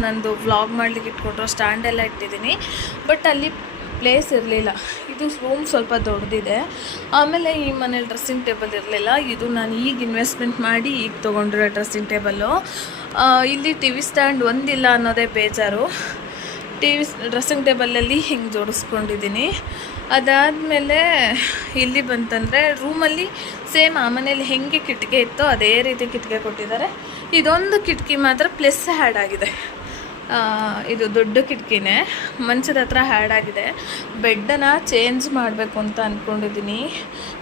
ನಂದು ವ್ಲಾಗ್ ಮಾಡಲಿಕ್ಕೆ ಇಟ್ಕೊಟ್ರೋ ಸ್ಟ್ಯಾಂಡೆಲ್ಲ ಇಟ್ಟಿದ್ದೀನಿ, ಬಟ್ ಅಲ್ಲಿ ಪ್ಲೇಸ್ ಇರಲಿಲ್ಲ. ಇದು ರೂಮ್ ಸ್ವಲ್ಪ ದೊಡ್ಡದಿದೆ. ಆಮೇಲೆ ಈ ಮನೇಲಿ ಡ್ರೆಸ್ಸಿಂಗ್ ಟೇಬಲ್ ಇರಲಿಲ್ಲ. ಇದು ನಾನು ಈಗ ಇನ್ವೆಸ್ಟ್ಮೆಂಟ್ ಮಾಡಿ ಈಗ ತೊಗೊಂಡಿರೋ ಡ್ರೆಸ್ಸಿಂಗ್ ಟೇಬಲ್ಲು. ಇಲ್ಲಿ ಟಿ ವಿ ಸ್ಟ್ಯಾಂಡ್ ಒಂದಿಲ್ಲ ಅನ್ನೋದೇ ಬೇಜಾರು. ಡ್ರೆಸ್ಸಿಂಗ್ ಟೇಬಲಲ್ಲಿ ಹಿಂಗೆ ಜೋಡಿಸ್ಕೊಂಡಿದ್ದೀನಿ. ಅದಾದಮೇಲೆ ಇಲ್ಲಿ ಬಂತಂದರೆ ರೂಮಲ್ಲಿ ಸೇಮ್ ಆ ಮನೇಲಿ ಹೆಂಗೆ ಕಿಟಕಿ ಇತ್ತೋ ಅದೇ ರೀತಿ ಕಿಟಕಿ ಕೊಟ್ಟಿದ್ದಾರೆ. ಇದೊಂದು ಕಿಟಕಿ ಮಾತ್ರ ಪ್ಲಸ್ ಹ್ಯಾಡ್ ಆಗಿದೆ. ಇದು ದೊಡ್ಡ ಕಿಟಕಿನೇ, ಮಂಚದ ಹತ್ರ ಹ್ಯಾಡ್ ಆಗಿದೆ. ಬೆಡ್ಡನ್ನು ಚೇಂಜ್ ಮಾಡಬೇಕು ಅಂತ ಅಂದ್ಕೊಂಡಿದ್ದೀನಿ.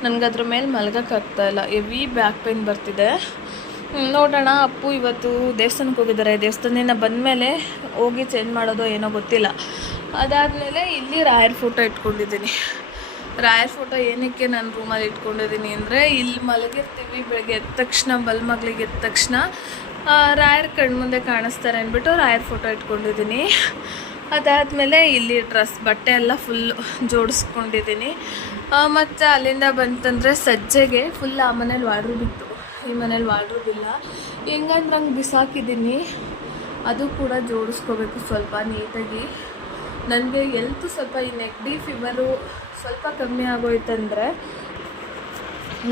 ನನಗೆ ಅದ್ರ ಮೇಲೆ ಮಲಗೋಕ್ಕಾಗ್ತಾಯಿಲ್ಲ, ಹೆವಿ ಬ್ಯಾಕ್ ಪೇನ್ ಬರ್ತಿದೆ. ನೋಡೋಣ. ಅಪ್ಪು ಇವತ್ತು ದೇವಸ್ಥಾನಕ್ಕೆ ಹೋಗಿದ್ದಾರೆ. ದೇವಸ್ಥಾನದಿಂದ ಬಂದಮೇಲೆ ಹೋಗಿ ಚೇಂಜ್ ಮಾಡೋದು ಏನೋ ಗೊತ್ತಿಲ್ಲ. ಅದಾದಮೇಲೆ ಇಲ್ಲಿ ರಾಯರ್ ಫೋಟೋ ಇಟ್ಕೊಂಡಿದ್ದೀನಿ. ರಾಯರ್ ಫೋಟೋ ಏನಕ್ಕೆ ನಾನು ರೂಮಲ್ಲಿ ಇಟ್ಕೊಂಡಿದ್ದೀನಿ ಅಂದರೆ, ಇಲ್ಲಿ ಮಲಗಿರ್ತೀವಿ, ಬೆಳಗ್ಗೆ ಎದ್ದ ತಕ್ಷಣ ಬಲ್ಮಗ್ಲಿಗೆ ಎದ್ದ ತಕ್ಷಣ ರಾಯರ್ ಕಣ್ಮುಂದೆ ಕಾಣಿಸ್ತಾರೆ ಅಂದ್ಬಿಟ್ಟು ರಾಯರ್ ಫೋಟೋ ಇಟ್ಕೊಂಡಿದ್ದೀನಿ. ಅದಾದಮೇಲೆ ಇಲ್ಲಿ ಬಟ್ಟೆ ಎಲ್ಲ ಫುಲ್ಲು ಜೋಡಿಸ್ಕೊಂಡಿದ್ದೀನಿ. ಮತ್ತು ಅಲ್ಲಿಂದ ಬಂತಂದರೆ ಸಜ್ಜೆಗೆ ಫುಲ್ ಆ ಮನೇಲಿ ವಾರ್ಡ್ರೋಬ್ ಇತ್ತು, ಈ ಮನೇಲಿ ವಾರ್ಡ್ರೋಬ್ ಇಲ್ಲ. ಹೆಂಗಂದ್ರೆ ಹಂಗೆ ಬಿಸಾಕಿದ್ದೀನಿ. ಅದು ಕೂಡ ಜೋಡಿಸ್ಕೋಬೇಕು ಸ್ವಲ್ಪ ನೀಟಾಗಿ. ನನಗೆ ಎಲ್ತು ಸ್ವಲ್ಪ ಈ ನೆಗಡಿ ಫೀವರು ಸ್ವಲ್ಪ ಕಮ್ಮಿ ಆಗೋಯ್ತಂದರೆ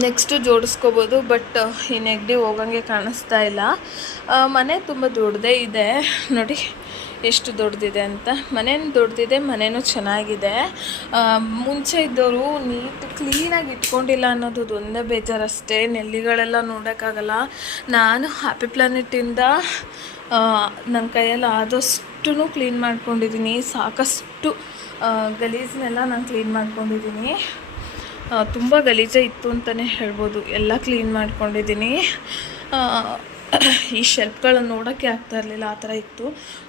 ನೆಕ್ಸ್ಟು ಜೋಡಿಸ್ಕೋಬೋದು. ಬಟ್ ಈ ನೆಗಡಿ ಹೋಗಂಗೆ ಕಾಣಿಸ್ತಾ ಇಲ್ಲ. ಮನೆ ತುಂಬ ದೊಡ್ಡದೇ ಇದೆ ನೋಡಿ ಎಷ್ಟು ದೊಡ್ಡದಿದೆ ಅಂತ. ಮನೇನು ದೊಡ್ಡದಿದೆ, ಮನೇನೂ ಚೆನ್ನಾಗಿದೆ. ಮುಂಚೆ ಇದ್ದವರು ಕ್ಲೀನಾಗಿ ಇಟ್ಕೊಂಡಿಲ್ಲ ಅನ್ನೋದು ಒಂದೇ ಬೇಜಾರಷ್ಟೇ. ನೆಲ್ಲಿಗಳೆಲ್ಲ ನೋಡೋಕ್ಕಾಗಲ್ಲ. ನಾನು ಹ್ಯಾಪಿ ಪ್ಲಾನೆಟ್ಟಿಂದ ನನ್ನ ಕೈಯಲ್ಲಿ ಆದಷ್ಟು ಕ್ಲೀನ್ ಮಾಡ್ಕೊಂಡಿದ್ದೀನಿ. ಸಾಕಷ್ಟು ಗಲೀಜನ್ನೆಲ್ಲ ನಾನು ಕ್ಲೀನ್ ಮಾಡ್ಕೊಂಡಿದ್ದೀನಿ. ತುಂಬ ಗಲೀಜೇ ಇತ್ತು ಅಂತಲೇ ಹೇಳ್ಬೋದು. ಎಲ್ಲ ಕ್ಲೀನ್ ಮಾಡ್ಕೊಂಡಿದ್ದೀನಿ. ಈ ಶೆಲ್ಫ್ಗಳನ್ನು ನೋಡೋಕ್ಕೆ ಆಗ್ತಾ ಇರಲಿಲ್ಲ, ಆ ಥರ ಇತ್ತು.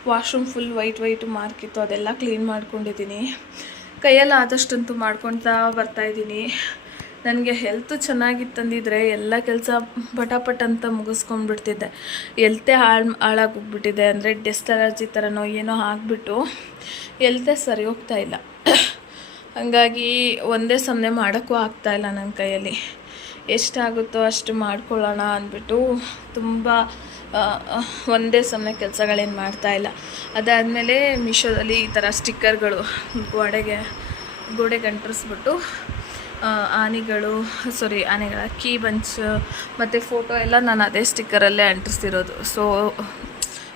ವಾಶ್ರೂಮ್ ಫುಲ್ ವೈಟ್ ಮಾರ್ಕಿತ್ತು, ಅದೆಲ್ಲ ಕ್ಲೀನ್ ಮಾಡ್ಕೊಂಡಿದ್ದೀನಿ. ಕೈಯಲ್ಲಿ ಆದಷ್ಟಂತೂ ಮಾಡ್ಕೊಳ್ತಾ ಬರ್ತಾಯಿದ್ದೀನಿ. ನನಗೆ ಹೆಲ್ತು ಚೆನ್ನಾಗಿತ್ತಂದಿದ್ರೆ ಎಲ್ಲ ಕೆಲಸ ಪಟಾಪಟ್ ಅಂತ ಮುಗಿಸ್ಕೊಂಡ್ಬಿಡ್ತಿದ್ದೆ. ಹೆಲ್ತೇ ಹಾಳಾಗೋಗ್ಬಿಟ್ಟಿದೆ. ಅಂದರೆ ಡೆಸ್ಟ್ ಅಲರ್ಜಿ ಥರನೋ ಏನೋ ಆಗಿಬಿಟ್ಟು ಹೆಲ್ತೇ ಸರಿ ಹೋಗ್ತಾಯಿಲ್ಲ. ಹಾಗಾಗಿ ಒಂದೇ ಸಮನೆ ಮಾಡೋಕ್ಕೂ ಆಗ್ತಾಯಿಲ್ಲ ನನ್ನ ಕೈಯಲ್ಲಿ. ಎಷ್ಟಾಗುತ್ತೋ ಅಷ್ಟು ಮಾಡ್ಕೊಳ್ಳೋಣ ಅಂದ್ಬಿಟ್ಟು ತುಂಬ ಒಂದೇ ಸಮನೆ ಕೆಲಸಗಳೇನು ಮಾಡ್ತಾಯಿಲ್ಲ. ಅದಾದಮೇಲೆ ಮೀಶೋದಲ್ಲಿ ಈ ಥರ ಸ್ಟಿಕ್ಕರ್ಗಳು ಗೋಡೆಗೆ ಅಂಟಿಸ್ಬಿಟ್ಟು ಆನೆಗಳು ಆನೆಗಳ ಕೀ ಬಂಚ್ ಮತ್ತು ಫೋಟೋ ಎಲ್ಲ ನಾನು ಅದೇ ಸ್ಟಿಕ್ಕರಲ್ಲೇ ಅಂಟಿಸ್ತಿರೋದು. ಸೊ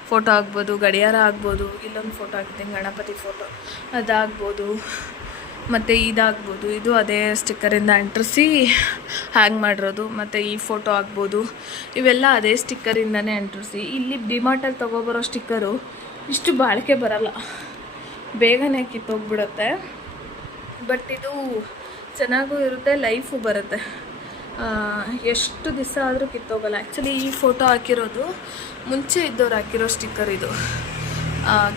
ಫೋಟೋ ಆಗ್ಬೋದು, ಗಡಿಯಾರ ಆಗ್ಬೋದು, ಇಲ್ಲೊಂದು ಫೋಟೋ ಹಾಕಿದ್ದೀನಿ ಗಣಪತಿ ಫೋಟೋ, ಅದಾಗ್ಬೋದು, ಮತ್ತು ಇದಾಗ್ಬೋದು, ಇದು ಅದೇ ಸ್ಟಿಕ್ಕರಿಂದ ಅಂಟಿಸಿ ಹ್ಯಾಂಗ್ ಮಾಡಿರೋದು. ಮತ್ತು ಈ ಫೋಟೋ ಆಗ್ಬೋದು, ಇವೆಲ್ಲ ಅದೇ ಸ್ಟಿಕ್ಕರಿಂದನೇ ಅಂಟಿಸಿ. ಇಲ್ಲಿ ಡಿಮಾರ್ಟಲ್ಲಿ ತೊಗೊಬರೋ ಸ್ಟಿಕ್ಕರು ಇಷ್ಟು ಬಾಳಿಕೆ ಬರಲ್ಲ, ಬೇಗನೆ ಕಿತ್ತೋಗ್ಬಿಡುತ್ತೆ. ಬಟ್ ಇದು ಚೆನ್ನಾಗೂ ಇರುತ್ತೆ, ಲೈಫು ಬರುತ್ತೆ, ಎಷ್ಟು ದಿವಸ ಆದರೂ ಕಿತ್ತೋಗಲ್ಲ. ಆ್ಯಕ್ಚುಲಿ ಈ ಫೋಟೋ ಹಾಕಿರೋದು ಮುಂಚೆ ಇದ್ದವ್ರು ಹಾಕಿರೋ ಸ್ಟಿಕ್ಕರ್, ಇದು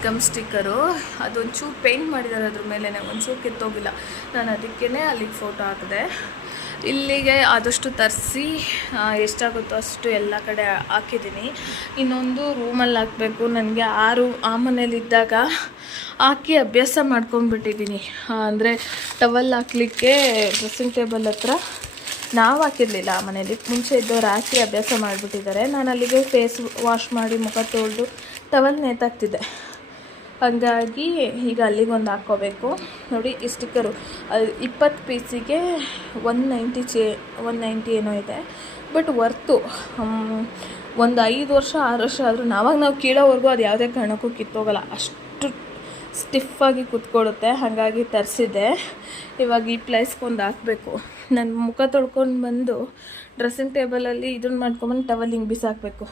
ಗಮ್ ಸ್ಟಿಕ್ಕರು. ಅದೊಂಚೂರು ಪೇಂಟ್ ಮಾಡಿದ್ದಾರೆ ಅದ್ರ ಮೇಲೆ, ಒಂಚೂರು ಕಿತ್ತೋಗಿಲ್ಲ. ನಾನು ಅದಕ್ಕೇ ಅಲ್ಲಿಗೆ ಫೋಟೋ ಹಾಕಿದೆ. ಇಲ್ಲಿಗೆ ಆದಷ್ಟು ತರಿಸಿ ಎಷ್ಟಾಗುತ್ತೋ ಅಷ್ಟು ಎಲ್ಲ ಕಡೆ ಹಾಕಿದ್ದೀನಿ. ಇನ್ನೊಂದು ರೂಮಲ್ಲಿ ಹಾಕಬೇಕು. ನನಗೆ ಆ ಮನೇಲಿದ್ದಾಗ ಹಾಕಿ ಅಭ್ಯಾಸ ಮಾಡ್ಕೊಂಡ್ಬಿಟ್ಟಿದ್ದೀನಿ. ಅಂದರೆ ಟವಲ್ ಹಾಕ್ಲಿಕ್ಕೆ ಡ್ರೆಸ್ಸಿಂಗ್ ಟೇಬಲ್ ಹತ್ರ ನಾವು ಹಾಕಿರಲಿಲ್ಲ, ಆ ಮನೇಲಿ ಮುಂಚೆ ಇದ್ದವ್ರು ಹಾಕಿ ಅಭ್ಯಾಸ ಮಾಡಿಬಿಟ್ಟಿದ್ದಾರೆ. ನಾನು ಅಲ್ಲಿಗೆ ಫೇಸ್ ವಾಶ್ ಮಾಡಿ ಮುಖ ತೊಳೆದು ಟವಲ್ ನೇತಾಕ್ತಿದ್ದೆ. ಹಾಗಾಗಿ ಈಗ ಅಲ್ಲಿಗೊಂದು ಹಾಕ್ಕೋಬೇಕು. ನೋಡಿ ಈ ಸ್ಟಿಕ್ಕರು 20 ಪೀಸಿಗೆ 190 ಏನೋ ಇದೆ. ಬಟ್ ವರ್ತು. ಒಂದು 5 ವರ್ಷ 6 ವರ್ಷ ಆದರೂ ನಾವು ಕೀಳೋವರೆಗೂ ಅದು ಯಾವುದೇ ಕಾರಣಕ್ಕೂ ಕಿತ್ತೋಗಲ್ಲ, ಅಷ್ಟು ಸ್ಟಿಫಾಗಿ ಕೂತ್ಕೊಳ್ಳುತ್ತೆ. ಹಾಗಾಗಿ ತರಿಸಿದ್ದೆ. ಇವಾಗ ಈ ಪ್ಲೇಸ್ಗೊಂದು ಹಾಕಬೇಕು. ನಾನು ಮುಖ ತೊಳ್ಕೊಂಡು ಬಂದು ಡ್ರೆಸ್ಸಿಂಗ್ ಟೇಬಲಲ್ಲಿ ಇದನ್ನು ಮಾಡ್ಕೊಂಬಂದು ಟವಲ್ ಹಿಂಗೆ ಬಿಸಾಕಬೇಕು.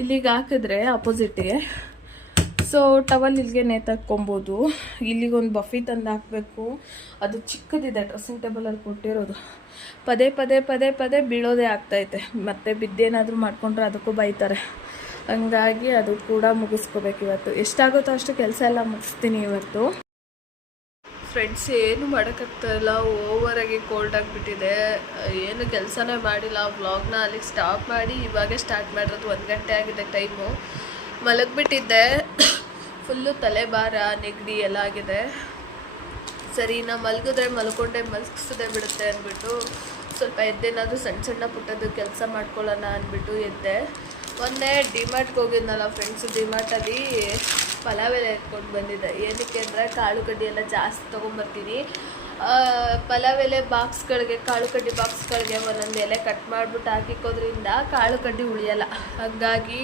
ಇಲ್ಲಿಗೆ ಹಾಕಿದ್ರೆ ಅಪೋಸಿಟ್ಗೆ, ಸೊ ಟವಲ್ ಇಲ್ಲಿಗೆ ನೇತಾಕ್ಕೊಬೋದು. ಇಲ್ಲಿಗೊಂದು ಬಫಿ ತಂದು ಹಾಕಬೇಕು. ಅದು ಚಿಕ್ಕದಿದೆ, ಡ್ರೆಸ್ಸಿಂಗ್ ಟೇಬಲಲ್ಲಿ ಕೊಟ್ಟಿರೋದು. ಪದೇ ಪದೇ ಪದೇ ಪದೇ ಬೀಳೋದೇ ಆಗ್ತೈತೆ. ಮತ್ತು ಬಿದ್ದೇನಾದರೂ ಮಾಡ್ಕೊಂಡ್ರೆ ಅದಕ್ಕೂ ಬೈತಾರೆ. ಹಂಗಾಗಿ ಅದು ಕೂಡ ಮುಗಿಸ್ಕೋಬೇಕು ಇವತ್ತು. ಎಷ್ಟಾಗುತ್ತೋ ಅಷ್ಟು ಕೆಲಸ ಎಲ್ಲ ಮುಗಿಸ್ತೀನಿ ಇವತ್ತು. ಫ್ರೆಂಡ್ಸ್, ಏನು ಮಾಡೋಕ್ಕಾಗ್ತಾಯಿಲ್ಲ, ಓವರಾಗಿ ಕೋಲ್ಡ್ ಆಗಿಬಿಟ್ಟಿದೆ. ಏನು ಕೆಲಸನೇ ಮಾಡಿಲ್ಲ. ವ್ಲಾಗ್ನ ಅಲ್ಲಿಗೆ ಸ್ಟಾಪ್ ಮಾಡಿ ಇವಾಗೇ ಸ್ಟಾರ್ಟ್ ಮಾಡಿರೋದು. 1 ಗಂಟೆ ಆಗಿದೆ ಟೈಮು. ಮಲಗಿಬಿಟ್ಟಿದ್ದೆ. ಫುಲ್ಲು ತಲೆ ಭಾರ, ನೆಗಡಿ ಎಲ್ಲ ಆಗಿದೆ. ಸರಿ, ನಾ ಮಲಗಿದ್ರೆ ಮಲಗಿಸೋದೇ ಬಿಡುತ್ತೆ ಅಂದ್ಬಿಟ್ಟು ಸ್ವಲ್ಪ ಎದ್ದೇನಾದರೂ ಸಣ್ಣ ಪುಟ್ಟದ್ದು ಕೆಲಸ ಮಾಡ್ಕೊಳ್ಳೋಣ ಅಂದ್ಬಿಟ್ಟು ಎದ್ದೆ. ಮೊನ್ನೆ ಡಿಮಾರ್ಟ್ಗೆ ಹೋಗಿದ್ನಲ್ಲ ಫ್ರೆಂಡ್ಸು, ಡಿಮಾರ್ಟಲ್ಲಿ ಪಲಾವ್ ಎಲೆ ಎತ್ಕೊಂಡು ಬಂದಿದ್ದೆ. ಏನಕ್ಕೆ ಅಂದರೆ ಕಾಳು ಕಡ್ಡಿ ಎಲ್ಲ ಜಾಸ್ತಿ ತೊಗೊಂಬರ್ತೀನಿ. ಪಲಾವ್ ಎಲೆ ಬಾಕ್ಸ್ಗಳಿಗೆ, ಕಾಳು ಕಡ್ಡಿ ಬಾಕ್ಸ್ಗಳಿಗೆ ಒಂದೊಂದು ಎಲೆ ಕಟ್ ಮಾಡಿಬಿಟ್ಟು ಹಾಕಿಕೋದ್ರಿಂದ ಕಾಳು ಕಡ್ಡಿ ಉಳಿಯಲ್ಲ. ಹಾಗಾಗಿ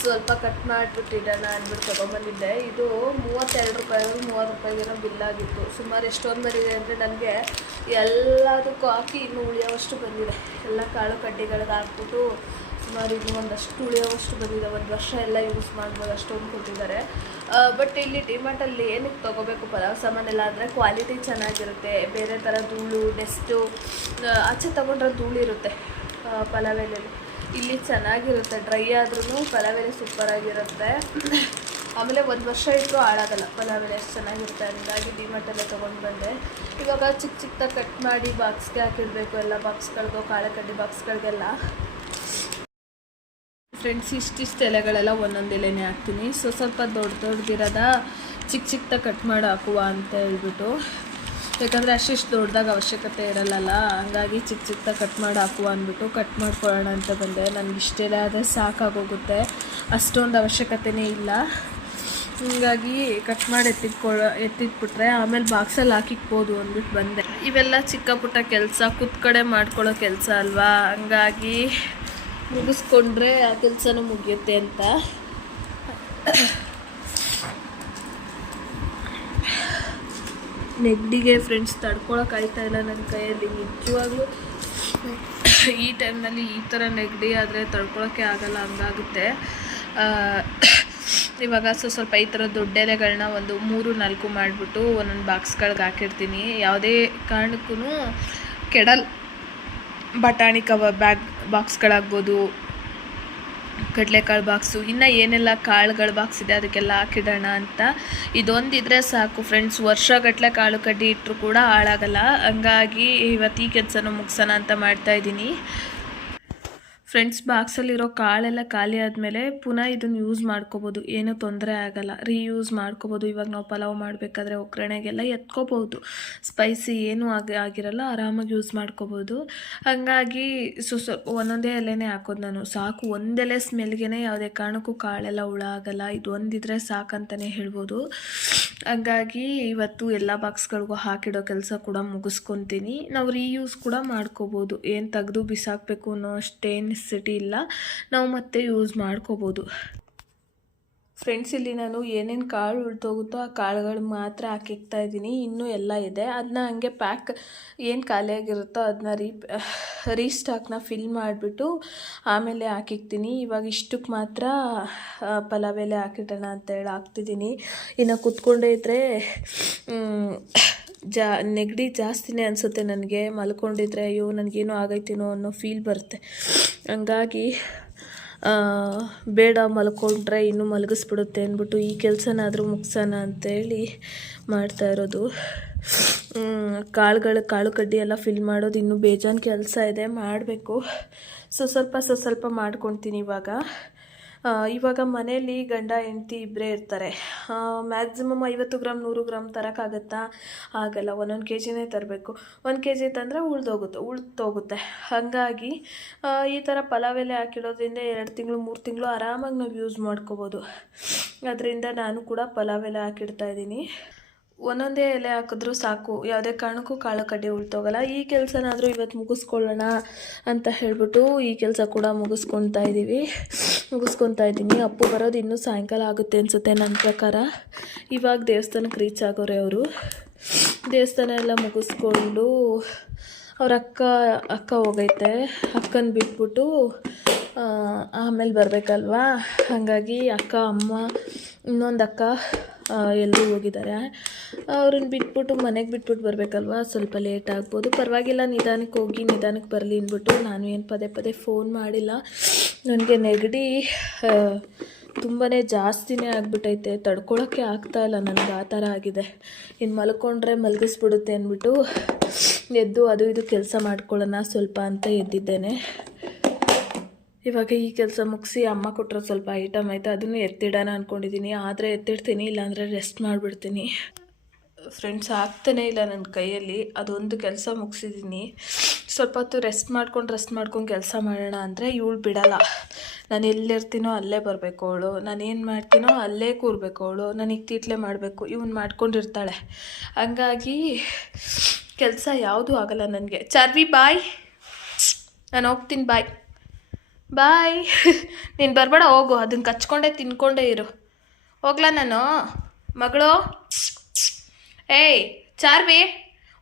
ಸ್ವಲ್ಪ ಕಟ್ ಮಾಡಿಬಿಟ್ಟಿಡೋಣ ಅಂದ್ಬಿಟ್ಟು ತೊಗೊಂಬಂದಿದ್ದೆ. ಇದು 32 ರೂಪಾಯಿ 30 ರೂಪಾಯಿಗೇನೋ ಬಿಲ್ಲಾಗಿತ್ತು. ಸುಮಾರು ಎಷ್ಟೊಂದು ಬಂದಿದೆ ಅಂದರೆ ನನಗೆ ಎಲ್ಲದಕ್ಕೂ ಹಾಕಿ ಇನ್ನೂ ಉಳಿಯೋವಷ್ಟು ಬಂದಿದೆ. ಎಲ್ಲ ಕಾಳು ಕಡ್ಡಿಗಳಿಗೆ ಹಾಕ್ಬಿಟ್ಟು ಸುಮಾರು ಇನ್ನೂ ಒಂದಷ್ಟು ಉಳಿಯೋವಷ್ಟು ಬಂದಿದೆ. 1 ವರ್ಷ ಎಲ್ಲ ಯೂಸ್ ಮಾಡ್ಬೋದು, ಅಷ್ಟೊಂದು ಕೊಟ್ಟಿದ್ದಾರೆ. ಬಟ್ ಇಲ್ಲಿ ಡಿಮಾರ್ಟಲ್ಲಿ ಏನಕ್ಕೆ ತೊಗೋಬೇಕು ಪಲಾವ್ ಸಾಮಾನೆಲ್ಲ ಅಂದರೆ ಕ್ವಾಲಿಟಿ ಚೆನ್ನಾಗಿರುತ್ತೆ. ಬೇರೆ ಥರ ಧೂಳು, ಡೆಸ್ಟು, ಆಚೆ ತೊಗೊಂಡ್ರೆ ಧೂಳಿರುತ್ತೆ ಪಲಾವ್ ಎಲೆಯಲ್ಲಿ. ಇಲ್ಲಿ ಚೆನ್ನಾಗಿರುತ್ತೆ, ಡ್ರೈ ಆದ್ರೂ ಪಲಾವ್ ಎಲೆ ಸೂಪರಾಗಿರುತ್ತೆ. ಆಮೇಲೆ 1 ವರ್ಷ ಇಟ್ಟರು ಹಾಳಾಗಲ್ಲ ಪಲಾವ್ ಎಲೆ, ಎಷ್ಟು ಚೆನ್ನಾಗಿರುತ್ತೆ. ಹಂಗಾಗಿ ಡಿಮಾರ್ಟಲ್ಲೇ ತೊಗೊಂಡು ಬಂದೆ. ಇವಾಗ ಚಿಕ್ಕದಾಗಿ ಕಟ್ ಮಾಡಿ ಬಾಕ್ಸ್ಗೆ ಹಾಕಿಡಬೇಕು. ಎಲ್ಲ ಬಾಕ್ಸ್ಗಳಿಗೂ, ಕಾಳು ಕಡ್ಡಿ ಬಾಕ್ಸ್ಗಳಿಗೆಲ್ಲ. ಫ್ರೆಂಡ್ಸ್, ಇಷ್ಟಿಷ್ಟು ಎಲೆಗಳೆಲ್ಲ ಒಂದೊಂದು ಎಲೆನೇ ಹಾಕ್ತೀನಿ. ಸ್ವಲ್ಪ ದೊಡ್ಡದಿರೋದ ಚಿಕ್ಕದಾಗಿ ಕಟ್ ಮಾಡಿ ಹಾಕುವ ಅಂತ ಹೇಳ್ಬಿಟ್ಟು. ಯಾಕಂದರೆ ಅಷ್ಟಿಷ್ಟು ದೊಡ್ಡದಾಗ ಅವಶ್ಯಕತೆ ಇರಲ್ಲಲ್ಲ. ಹಂಗಾಗಿ ಚಿಕ್ಕದಾಗಿ ಕಟ್ ಮಾಡಿ ಹಾಕುವ ಅಂದ್ಬಿಟ್ಟು ಕಟ್ ಮಾಡ್ಕೊಳ್ಳೋಣ ಅಂತ ಬಂದೆ. ನನಗೆ ಇಷ್ಟೆಲ್ಲ ಆದರೆ ಸಾಕಾಗೋಗುತ್ತೆ, ಅಷ್ಟೊಂದು ಅವಶ್ಯಕತೆಯೇ ಇಲ್ಲ. ಹೀಗಾಗಿ ಕಟ್ ಮಾಡಿ ಎತ್ತಿಟ್ಬಿಟ್ರೆ ಆಮೇಲೆ ಬಾಕ್ಸಲ್ಲಿ ಹಾಕಿಕ್ಬೋದು ಅಂದ್ಬಿಟ್ಟು ಬಂದೆ. ಇವೆಲ್ಲ ಚಿಕ್ಕ ಪುಟ್ಟ ಕೆಲಸ, ಕೂತ್ಕಡೆ ಮಾಡ್ಕೊಳ್ಳೋ ಕೆಲಸ ಅಲ್ವಾ. ಹಂಗಾಗಿ ಮುಗಿಸ್ಕೊಂಡ್ರೆ ಆ ಕೆಲಸನೂ ಮುಗಿಯುತ್ತೆ ಅಂತ. ನೆಗಡಿಗೆ ಫ್ರೆಂಡ್ಸ್ ತಡ್ಕೊಳಕ್ಕಾಯ್ತಾ ಇಲ್ಲ ನನ್ನ ಕೈಯಲ್ಲಿ. ನಿಜವಾಗ್ಲೂ ಈ ಟೈಮ್ನಲ್ಲಿ ಈ ಥರ ನೆಗಡಿ ಆದರೆ ತಡ್ಕೊಳಕ್ಕೆ ಆಗಲ್ಲ, ಹಂಗಾಗುತ್ತೆ. ಇವಾಗ ಸ್ವಲ್ಪ ಈ ಥರ ದೊಡ್ಡ ಎಲೆಗಳನ್ನ ಒಂದು 3-4 ಮಾಡಿಬಿಟ್ಟು ಒಂದೊಂದು ಬಾಕ್ಸ್ಗಳಿಗೆ ಹಾಕಿರ್ತೀನಿ. ಯಾವುದೇ ಕಾರಣಕ್ಕೂ ಕೆಡಲ್ ಬಟಾಣಿ ಬಾಕ್ಸ್ಗಳಾಗ್ಬೋದು, ಕಡಲೆಕಾಳು ಬಾಕ್ಸು, ಇನ್ನು ಏನೆಲ್ಲ ಕಾಳುಗಳ ಬಾಕ್ಸ್ ಇದೆ ಅದಕ್ಕೆಲ್ಲ ಹಾಕಿಡೋಣ ಅಂತ. ಇದೊಂದಿದ್ರೆ ಸಾಕು ಫ್ರೆಂಡ್ಸ್, ವರ್ಷಗಟ್ಟಲೆ ಕಾಳು ಕಡ್ಡಿ ಇಟ್ಟರು ಕೂಡ ಹಾಳಾಗಲ್ಲ. ಹಂಗಾಗಿ ಇವತ್ತು ಈ ಕೆಲಸನೂ ಮುಗಿಸೋಣ ಅಂತ ಮಾಡ್ತಾಯಿದ್ದೀನಿ. ಫ್ರೆಂಡ್ಸ್, ಬಾಕ್ಸಲ್ಲಿರೋ ಕಾಳೆಲ್ಲ ಖಾಲಿ ಆದಮೇಲೆ ಪುನಃ ಇದನ್ನು ಯೂಸ್ ಮಾಡ್ಕೋಬೋದು, ಏನೂ ತೊಂದರೆ ಆಗಲ್ಲ, ರೀಯೂಸ್ ಮಾಡ್ಕೋಬೋದು. ಇವಾಗ ನಾವು ಪಲಾವ್ ಮಾಡಬೇಕಾದ್ರೆ ಒಗ್ಗರಣೆಗೆಲ್ಲ ಎತ್ಕೋಬೋದು, ಸ್ಪೈಸಿ ಏನೂ ಆಗಿರಲ್ಲ, ಆರಾಮಾಗಿ ಯೂಸ್ ಮಾಡ್ಕೋಬೋದು. ಹಾಗಾಗಿ ಸ್ವಲ್ಪ ಒಂದೊಂದೇ ಎಲೆನೇ ಹಾಕೋದು ನಾನು, ಸಾಕು. ಒಂದೆಲೆ ಸ್ಮೆಲ್ಗೆ ಯಾವುದೇ ಕಾರಣಕ್ಕೂ ಕಾಳೆಲ್ಲ ಹುಳ ಆಗಲ್ಲ. ಇದು ಒಂದಿದ್ರೆ ಸಾಕಂತಲೇ ಹೇಳ್ಬೋದು. ಹಾಗಾಗಿ ಇವತ್ತು ಎಲ್ಲ ಬಾಕ್ಸ್ಗಳಿಗೂ ಹಾಕಿಡೋ ಕೆಲಸ ಕೂಡ ಮುಗಿಸ್ಕೊತೀನಿ. ನಾವು ರೀಯೂಸ್ ಕೂಡ ಮಾಡ್ಕೋಬೋದು, ಏನು ತೆಗೆದು ಬಿಸಾಕಬೇಕು ಅನ್ನೋ ಅಷ್ಟೇನು ನೆಸೆಸಿಟಿ ಇಲ್ಲ, ನಾವು ಮತ್ತೆ ಯೂಸ್ ಮಾಡ್ಕೋಬೋದು. ಫ್ರೆಂಡ್ಸ್, ಇಲ್ಲಿ ನಾನು ಏನೇನು ಕಾಳು ಉಳ್ದೋಗುತ್ತೋ ಆ ಕಾಳುಗಳು ಮಾತ್ರ ಹಾಕಿಕ್ತಾ ಇದ್ದೀನಿ. ಇನ್ನೂ ಎಲ್ಲ ಇದೆ, ಅದನ್ನ ಹಂಗೆ ಪ್ಯಾಕ್ ಏನು ಖಾಲಿಯಾಗಿರುತ್ತೋ ಅದನ್ನ ರೀಸ್ಟಾಕ್ನ ಫಿಲ್ ಮಾಡಿಬಿಟ್ಟು ಆಮೇಲೆ ಹಾಕಿಕ್ತೀನಿ. ಇವಾಗ ಇಷ್ಟಕ್ಕೆ ಮಾತ್ರ ಪಲಾವ್ ಎಲೆ ಹಾಕಿಡೋಣ ಅಂತೇಳಿ ಹಾಕ್ತಿದ್ದೀನಿ. ಇನ್ನು ಕೂತ್ಕೊಂಡೇ ಇದ್ದರೆ ನೆಗಡಿ ಜಾಸ್ತಿನೇ ಅನಿಸುತ್ತೆ ನನಗೆ. ಮಲ್ಕೊಂಡಿದ್ರೆ ಅಯ್ಯೋ ನನಗೇನೋ ಆಗೈತೇನೋ ಅನ್ನೋ ಫೀಲ್ ಬರುತ್ತೆ. ಹಂಗಾಗಿ ಬೇಡ ಮಲ್ಕೊಂಡ್ರೆ ಇನ್ನೂ ಮಲಗಿಸ್ಬಿಡುತ್ತೆ ಅಂದ್ಬಿಟ್ಟು ಈ ಕೆಲಸನಾದರೂ ಮುಗಿಸೋಣ ಅಂತೇಳಿ ಮಾಡ್ತಾ ಇರೋದು. ಕಾಳು ಕಡ್ಡಿ ಎಲ್ಲ ಫಿಲ್ ಮಾಡೋದು ಇನ್ನೂ ಬೇಜಾನ್ ಕೆಲಸ ಇದೆ, ಮಾಡಬೇಕು. ಸ್ವಲ್ಪ ಮಾಡ್ಕೊತೀನಿ ಇವಾಗ ಮನೇಲಿ ಗಂಡ ಹೆಂಡತಿ ಇಬ್ಬರೇ ಇರ್ತಾರೆ. ಮ್ಯಾಕ್ಸಿಮಮ್ 50 ಗ್ರಾಮ್ 100 ಗ್ರಾಮ್ ತರೋಕ್ಕಾಗತ್ತಾ? ಆಗಲ್ಲ. 1 kgನೇ ತರಬೇಕು. 1 kg ತಂದರೆ ಉಳ್ದೋಗುತ್ತೆ. ಹಾಗಾಗಿ ಈ ಥರ ಪಲಾವ್ ಎಲೆ ಹಾಕಿಡೋದ್ರಿಂದ 2 ತಿಂಗಳು 3 ತಿಂಗಳು ಆರಾಮಾಗಿ ನಾವು ಯೂಸ್ ಮಾಡ್ಕೋಬೋದು. ಅದರಿಂದ ನಾನು ಕೂಡ ಪಲಾವ್ ಎಲೆ ಹಾಕಿಡ್ತಾಯಿದ್ದೀನಿ. ಒಂದೊಂದೇ ಎಲೆ ಹಾಕಿದ್ರೂ ಸಾಕು, ಯಾವುದೇ ಕಾರಣಕ್ಕೂ ಕಾಳು ಕಡ್ಡಿ ಉಳ್ತೋಗಲ್ಲ. ಈ ಕೆಲಸನಾದರೂ ಇವತ್ತು ಮುಗಿಸ್ಕೊಳ್ಳೋಣ ಅಂತ ಹೇಳ್ಬಿಟ್ಟು ಈ ಕೆಲಸ ಕೂಡ ಮುಗಿಸ್ಕೊತಾ ಇದ್ದೀನಿ. ಅಪ್ಪು ಬರೋದು ಇನ್ನೂ ಸಾಯಂಕಾಲ ಆಗುತ್ತೆ ಅನಿಸುತ್ತೆ ನನ್ನ ಪ್ರಕಾರ. ಇವಾಗ ದೇವಸ್ಥಾನಕ್ಕೆ ರೀಚ್ ಆಗೋರೆ ಅವರು. ದೇವಸ್ಥಾನ ಎಲ್ಲ ಮುಗಿಸ್ಕೊಂಡು ಅವ್ರ ಅಕ್ಕ ಹೋಗೈತೆ. ಅಕ್ಕನ ಬಿಟ್ಬಿಟ್ಟು ಆಮೇಲೆ ಬರಬೇಕಲ್ವಾ, ಹಾಗಾಗಿ ಅಕ್ಕ, ಅಮ್ಮ, ಇನ್ನೊಂದು ಅಕ್ಕ ಎಲ್ಲರೂ ಹೋಗಿದ್ದಾರೆ. ಅವ್ರನ್ನ ಬಿಟ್ಬಿಟ್ಟು ಮನೆಗೆ ಬಿಟ್ಬಿಟ್ಟು ಬರಬೇಕಲ್ವ, ಸ್ವಲ್ಪ ಲೇಟ್ ಆಗ್ಬೋದು. ಪರವಾಗಿಲ್ಲ, ನಿಧಾನಕ್ಕೆ ಹೋಗಿ ನಿಧಾನಕ್ಕೆ ಬರಲಿ ಅಂದ್ಬಿಟ್ಟು ನಾನು ಏನು ಪದೇ ಫೋನ್ ಮಾಡಿಲ್ಲ. ನನಗೆ ನೆಗಡಿ ತುಂಬಾ ಜಾಸ್ತಿನೇ ಆಗಿಬಿಟ್ಟೈತೆ, ತಡ್ಕೊಳೋಕ್ಕೆ ಆಗ್ತಾಯಿಲ್ಲ ನನಗೆ. ಆ ಥರ ಆಗಿದೆ. ಇನ್ನು ಮಲ್ಕೊಂಡ್ರೆ ಮಲಗಿಸ್ಬಿಡುತ್ತೆ ಅಂದ್ಬಿಟ್ಟು ಎದ್ದು ಅದು ಇದು ಕೆಲಸ ಮಾಡ್ಕೊಳ್ಳೋಣ ಸ್ವಲ್ಪ ಅಂತ ಎದ್ದಿದ್ದೇನೆ. ಇವಾಗ ಈ ಕೆಲಸ ಮುಗಿಸಿ ಅಮ್ಮ ಕೊಟ್ಟರೆ ಸ್ವಲ್ಪ ಐಟಮ್ ಆಯಿತು, ಅದನ್ನು ಎತ್ತಿಡೋಣ ಅಂದ್ಕೊಂಡಿದ್ದೀನಿ. ಆದರೆ ಎತ್ತಿಡ್ತೀನಿ, ಇಲ್ಲಾಂದರೆ ರೆಸ್ಟ್ ಮಾಡಿಬಿಡ್ತೀನಿ. ಫ್ರೆಂಡ್ಸ್, ಆಗ್ತಾನೇ ಇಲ್ಲ ನನ್ನ ಕೈಯಲ್ಲಿ. ಅದೊಂದು ಕೆಲಸ ಮುಗಿಸಿದ್ದೀನಿ. ಸ್ವಲ್ಪ ಹೊತ್ತು ರೆಸ್ಟ್ ಮಾಡ್ಕೊಂಡು ಕೆಲಸ ಮಾಡೋಣ ಅಂದರೆ ಇವಳು ಬಿಡಲ್ಲ. ನಾನು ಎಲ್ಲಿರ್ತೀನೋ ಅಲ್ಲೇ ಬರಬೇಕು ಅವಳು, ನಾನೇನು ಮಾಡ್ತೀನೋ ಅಲ್ಲೇ ಕೂರಬೇಕು ಅವಳು, ನನಗೆ ತೀಟ್ಲೆ ಮಾಡಬೇಕು, ಇವನು ಮಾಡ್ಕೊಂಡಿರ್ತಾಳೆ. ಹಂಗಾಗಿ ಕೆಲಸ ಯಾವುದೂ ಆಗಲ್ಲ ನನಗೆ. ಚಾರ್ವಿ ಬಾಯ್, ನಾನು ಹೋಗ್ತೀನಿ, ಬಾಯ್. ನೀನು ಬರಬೇಡ, ಹೋಗು. ಅದನ್ನು ಕಚ್ಕೊಂಡೇ ತಿನ್ಕೊಂಡೇ ಇರು. ಹೋಗ್ಲಾ ನಾನು ಮಗಳು? ಏಯ್ ಚಾರ್ವಿ,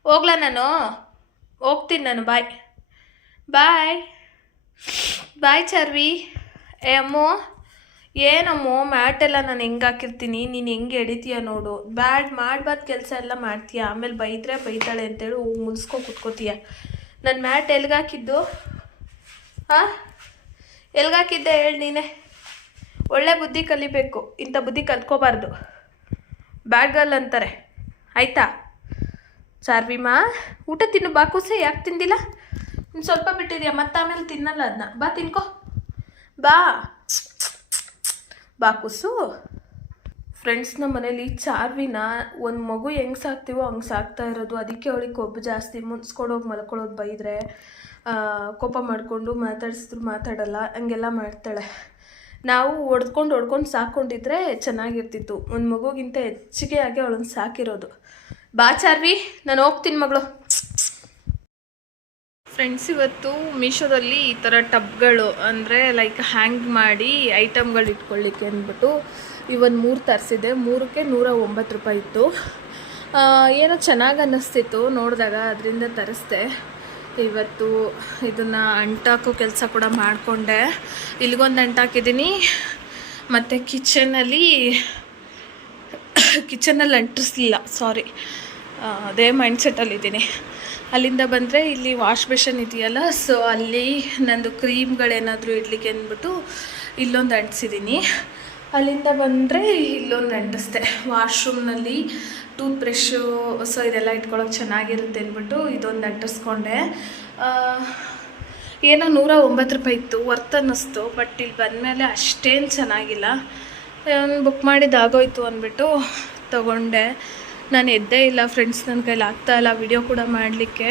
ಹೋಗ್ಲಾ ನಾನು? ಹೋಗ್ತೀನಿ ನಾನು. ಬಾಯ್ ಚಾರ್ವಿ. ಅಮ್ಮೋ, ಏನಮ್ಮೋ ಮ್ಯಾಟೆಲ್ಲ ನಾನು ಹೆಂಗೆ ಹಾಕಿರ್ತೀನಿ, ನೀನು ಹೆಂಗೆ ಎಡಿತೀಯ ನೋಡು. ಮಾಡಬಾರ್ದು ಕೆಲಸ ಎಲ್ಲ ಮಾಡ್ತೀಯ, ಆಮೇಲೆ ಬೈತಾಳೆ ಅಂತೇಳಿ ಹೋಗಿ ಮುಗಿಸ್ಕೊ ಕುತ್ಕೋತೀಯ. ನನ್ನ ಮ್ಯಾಟ್ ಎಲ್ಗಾಕಿದ್ದು? ಎಲ್ಗಾಕಿದ್ದೆ ಹೇಳಿ ನೀನೆ. ಒಳ್ಳೆ ಬುದ್ಧಿ ಕಲಿಬೇಕು, ಇಂಥ ಬುದ್ಧಿ ಕಲ್ತ್ಕೋಬಾರ್ದು. ಬ್ಯಾಡ್ ಗರ್ಲ್ ಅಂತಾರೆ, ಆಯಿತಾ? ಚಾರ್ವಿಮಾ, ಊಟ ತಿನ್ನು. ಬಾಕೂಸೆ ಯಾಕೆ ತಿಂದಿಲ್ಲ? ಇನ್ನು ಸ್ವಲ್ಪ ಬಿಟ್ಟಿದ್ಯಾ, ಮತ್ತೆ ಆಮೇಲೆ ತಿನ್ನಲ್ಲ ಅದನ್ನ. ಬಾ ತಿನ್ಕೋ, ಬಾಕೂಸು. ಫ್ರೆಂಡ್ಸ್, ನಮ್ಮ ಮನೇಲಿ ಚಾರ್ವಿನ ಒಂದು ಮಗು ಹೆಂಗೆ ಸಾಕ್ತೀವೋ ಹಂಗೆ ಸಾಕ್ತಾ ಇರೋದು. ಅದಕ್ಕೆ ಅವಳಿಗೆ ಕೊಬ್ಬು ಜಾಸ್ತಿ. ಮುನ್ಸ್ಕೊಂಡೋಗಿ ಮಲ್ಕೊಳ್ಳೋದು, ಬೈದರೆ ಕೋಪ ಮಾಡಿಕೊಂಡು ಮಾತಾಡಿಸಿದ್ರು ಮಾತಾಡಲ್ಲ, ಹಂಗೆಲ್ಲ ಮಾಡ್ತಾಳೆ. ನಾವು ಹೊಡ್ಕೊಂಡು ಸಾಕೊಂಡಿದ್ರೆ ಚೆನ್ನಾಗಿರ್ತಿತ್ತು. ಒಂದು ಮಗುಗಿಂತ ಹೆಚ್ಚಿಗೆ ಆಗಿ ಅವಳನ್ನು ಸಾಕಿರೋದು. ಬಾ ಚಾರ್ವಿ, ನಾನು ಹೋಗ್ತೀನಿ ಮಗಳು. ಫ್ರೆಂಡ್ಸ್, ಇವತ್ತು ಮೀಶೋದಲ್ಲಿ ಈ ಥರ ಟಬ್ಗಳು ಅಂದರೆ ಲೈಕ್ ಹ್ಯಾಂಗ್ ಮಾಡಿ ಐಟಮ್ಗಳು ಇಟ್ಕೊಳ್ಳಿಕ್ಕೆ ಅಂದ್ಬಿಟ್ಟು ಇವೊಂದು 3 ತರಿಸಿದೆ. 3ಕ್ಕೆ 109 ರೂಪಾಯಿ ಇತ್ತು. ಏನೋ ಚೆನ್ನಾಗಿ ಅನ್ನಿಸ್ತಿತ್ತು ನೋಡಿದಾಗ, ಅದರಿಂದ ತರಿಸ್ದೆ. ಇವತ್ತು ಇದನ್ನು ಅಂಟಾಕೋ ಕೆಲಸ ಕೂಡ ಮಾಡಿಕೊಂಡೆ. ಇಲ್ಲಿಗೊಂದು ಅಂಟಾಕಿದ್ದೀನಿ, ಮತ್ತು ಕಿಚನಲ್ಲಿ ಅಂಟಿಸ್ಲಿಲ್ಲ, ಸಾರಿ, ಅದೇ ಮೈಂಡ್ಸೆಟ್ಟಲ್ಲಿದ್ದೀನಿ. ಅಲ್ಲಿಂದ ಬಂದರೆ ಇಲ್ಲಿ ವಾಶ್ ಬೇಷನ್ ಇದೆಯಲ್ಲ, ಸೊ ಅಲ್ಲಿ ನಂದು ಕ್ರೀಮ್ಗಳೇನಾದರೂ ಇಡ್ಲಿಕ್ಕೆ ಅಂದ್ಬಿಟ್ಟು ಇಲ್ಲೊಂದು ಅಂಟಿಸಿದ್ದೀನಿ. ಅಲ್ಲಿಂದ ಬಂದರೆ ಇಲ್ಲೊಂದು ಅಂಟಿಸ್ದೆ. ವಾಶ್ರೂಮ್ನಲ್ಲಿ ಟೂತ್ ಬ್ರಷು, ಸೊ ಇದೆಲ್ಲ ಇಟ್ಕೊಳ್ಳೋಕೆ ಚೆನ್ನಾಗಿರುತ್ತೆ ಅಂದ್ಬಿಟ್ಟು ಇದೊಂದು ಅಂಟಿಸ್ಕೊಂಡೆ. ಏನೋ 109 ರೂಪಾಯಿ ಇತ್ತು, ವರ್ತ್ ಅನ್ನಿಸ್ತು. ಬಟ್ ಇಲ್ಲಿ ಬಂದಮೇಲೆ ಅಷ್ಟೇನು ಚೆನ್ನಾಗಿಲ್ಲ. ಬುಕ್ ಮಾಡಿದ್ದಾಗೋಯ್ತು ಅಂದ್ಬಿಟ್ಟು ತೊಗೊಂಡೆ. ನಾನು ಎದ್ದೇ ಇಲ್ಲ ಫ್ರೆಂಡ್ಸ್, ನನ್ನ ಕೈಲಿ ಆಗ್ತಾಯಿಲ್ಲ ವಿಡಿಯೋ ಕೂಡ ಮಾಡಲಿಕ್ಕೆ.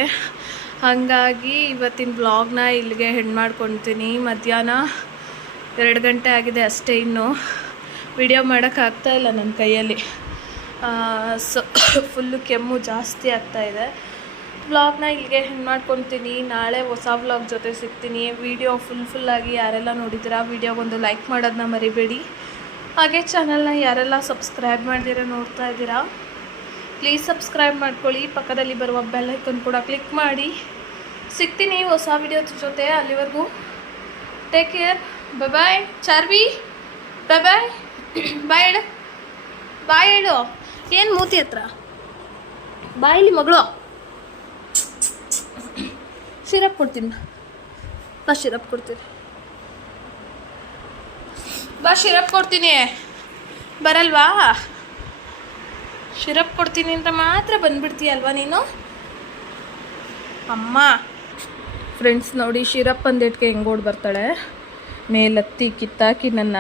ಹಾಗಾಗಿ ಇವತ್ತಿನ ಬ್ಲಾಗ್ನ ಇಲ್ಲಿಗೆ ಹೆಣ್ಣು ಮಾಡ್ಕೊತೀನಿ. ಮಧ್ಯಾಹ್ನ 2 ಗಂಟೆ ಆಗಿದೆ ಅಷ್ಟೇ, ಇನ್ನು ವಿಡಿಯೋ ಮಾಡೋಕ್ಕಾಗ್ತಾಯಿಲ್ಲ ನನ್ನ ಕೈಯಲ್ಲಿ. ಸೊ ಫುಲ್ಲು ಕೆಮ್ಮು ಜಾಸ್ತಿ ಆಗ್ತಾಯಿದೆ. ವ್ಲಾಗ್ನ ಇಲ್ಲಿಗೆ ಹೆಂಗೆ ಮಾಡ್ಕೊತೀನಿ. ನಾಳೆ ಹೊಸ ವ್ಲಾಗ್ ಜೊತೆ ಸಿಗ್ತೀನಿ. ವಿಡಿಯೋ ಫುಲ್ಲಾಗಿ ಯಾರೆಲ್ಲ ನೋಡಿದ್ದೀರಾ ವಿಡಿಯೋಗೊಂದು ಲೈಕ್ ಮಾಡೋದನ್ನ ಮರಿಬೇಡಿ. ಹಾಗೆ ಚಾನಲ್ನ ಯಾರೆಲ್ಲ ಸಬ್ಸ್ಕ್ರೈಬ್ ಮಾಡ್ದಿರ ನೋಡ್ತಾ ಇದ್ದೀರಾ ಪ್ಲೀಸ್ ಸಬ್ಸ್ಕ್ರೈಬ್ ಮಾಡ್ಕೊಳ್ಳಿ. ಪಕ್ಕದಲ್ಲಿ ಬರುವ ಬೆಲ್ ಐಕನ್ ಕೂಡ ಕ್ಲಿಕ್ ಮಾಡಿ. ಸಿಗ್ತೀನಿ ಹೊಸ ವಿಡಿಯೋ ಜೊತೆ. ಅಲ್ಲಿವರೆಗೂ ಟೇಕ್ ಕೇರ್. ಬಾಯ್ ಚಾರ್ವಿ. ಬಾಯ್ ಬಾಯ್ ಹೇಳು. ಬಾಯ್ ಹೇಳು. ಏನು ಮೂತಿ ಹತ್ರ ಬಾಯಿಲಿ ಮಗಳು. ಸಿರಪ್ ಕೊಡ್ತೀನಿ ಬಾ. ಸಿರಪ್ ಕೊಡ್ತೀನಿ ಬಾ. ಸಿರಪ್ ಕೊಡ್ತೀನಿ ಬರಲ್ವಾ? ಸಿರಪ್ ಕೊಡ್ತೀನಿ ಅಂತ ಮಾತ್ರ ಬಂದ್ಬಿಡ್ತೀಯಲ್ವಾ ನೀನು ಅಮ್ಮ. ಫ್ರೆಂಡ್ಸ್ ನೋಡಿ, ಸಿರಪ್ ಅಂದಿಟ್ಗೆ ಹೆಂಗೆ ಓಡಿ ಬರ್ತಾಳೆ. ಮೇಲತ್ತಿ ಕಿತ್ತಾಕಿ ನನ್ನ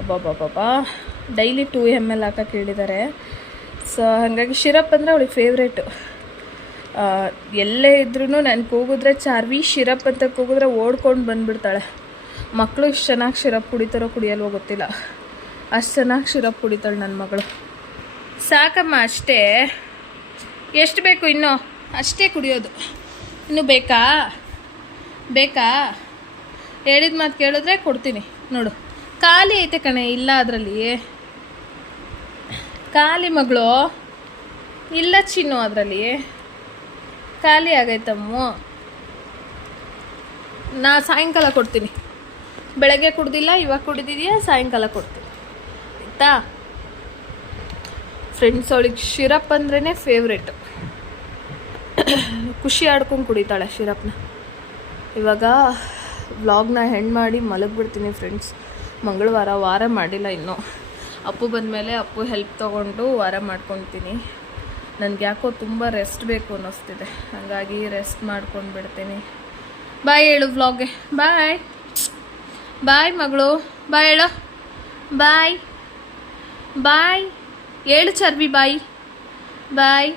ಅಬ್ಬಬ್ಬಬ್ಬಾ. ಡೈಲಿ 2 ml ಹಾಕಕ್ಕೆ ಹೇಳಿದ್ದಾರೆ. ಸೊ ಹಾಗಾಗಿ ಸಿರಪ್ ಅಂದರೆ ಅವಳಿಗೆ ಫೇವ್ರೇಟು. ಎಲ್ಲೇ ಇದ್ರೂ ನಾನು ಕೂಗಿದ್ರೆ ಚಾರ್ವಿ ಸಿರಪ್ ಅಂತ ಕೂಗಿದ್ರೆ ಓಡ್ಕೊಂಡು ಬಂದುಬಿಡ್ತಾಳೆ. ಮಕ್ಕಳು ಇಷ್ಟು ಚೆನ್ನಾಗಿ ಸಿರಪ್ ಕುಡಿತಾರೋ ಕುಡಿಯಲ್ವೋ ಗೊತ್ತಿಲ್ಲ, ಅಷ್ಟು ಚೆನ್ನಾಗಿ ಸಿರಪ್ ಕುಡಿತಾಳೆ ನನ್ನ ಮಗಳು. ಸಾಕಮ್ಮ ಅಷ್ಟೇ. ಎಷ್ಟು ಬೇಕು ಇನ್ನೂ? ಅಷ್ಟೇ ಕುಡಿಯೋದು. ಇನ್ನೂ ಬೇಕಾ? ಹೇಳಿದ ಮಾತು ಕೇಳಿದ್ರೆ ಕೊಡ್ತೀನಿ. ನೋಡು ಖಾಲಿ ಐತೆ ಕಣೆ. ಇಲ್ಲ ಅದರಲ್ಲಿ ಖಾಲಿ ಮಗಳು ಇಲ್ಲ ಚಿನ್ನು, ಅದರಲ್ಲಿ ಖಾಲಿ ಆಗೈತಮ್ಮ. ನಾ ಸಾಯಂಕಾಲ ಕೊಡ್ತೀನಿ. ಬೆಳಗ್ಗೆ ಕುಡ್ದಿಲ್ಲ, ಇವಾಗ ಕುಡಿದಿದೆಯಾ, ಸಾಯಂಕಾಲ ಕೊಡ್ತೀನಿ ಆಯಿತಾ. ಫ್ರೆಂಡ್ಸ್ ಅವಳಿಗೆ ಸಿರಪ್ ಅಂದ್ರೇ ಫೇವ್ರೇಟು. ಖುಷಿ ಆಡ್ಕೊಂಡು ಕುಡಿತಾಳೆ ಸಿರಪ್ನ. ಇವಾಗ ವ್ಲಾಗ್ನ ಹೆಣ್ಣು ಮಾಡಿ ಮಲಗಿಬಿಡ್ತೀನಿ ಫ್ರೆಂಡ್ಸ್. ಮಂಗಳವಾರ ವಾರ ಮಾಡಿಲ್ಲ ಇನ್ನೂ. ಅಪ್ಪು ಬಂದಮೇಲೆ ಅಪ್ಪು ಹೆಲ್ಪ್ ತೊಗೊಂಡು ವಾರ ಮಾಡ್ಕೊತೀನಿ. ನನಗೆ ಯಾಕೋ ತುಂಬ ರೆಸ್ಟ್ ಬೇಕು ಅನ್ನಿಸ್ತಿದೆ, ಹಾಗಾಗಿ ರೆಸ್ಟ್ ಮಾಡ್ಕೊಂಡು ಬಿಡ್ತೀನಿ. ಬಾಯ್ ಹೇಳು ವ್ಲಾಗ್ಗೆ. ಬಾಯ್ ಮಗಳು. ಬಾಯ್ ಹೇಳು. ಬಾಯ್ ಹೇಳು ಚರ್ವಿ. ಬಾಯ್.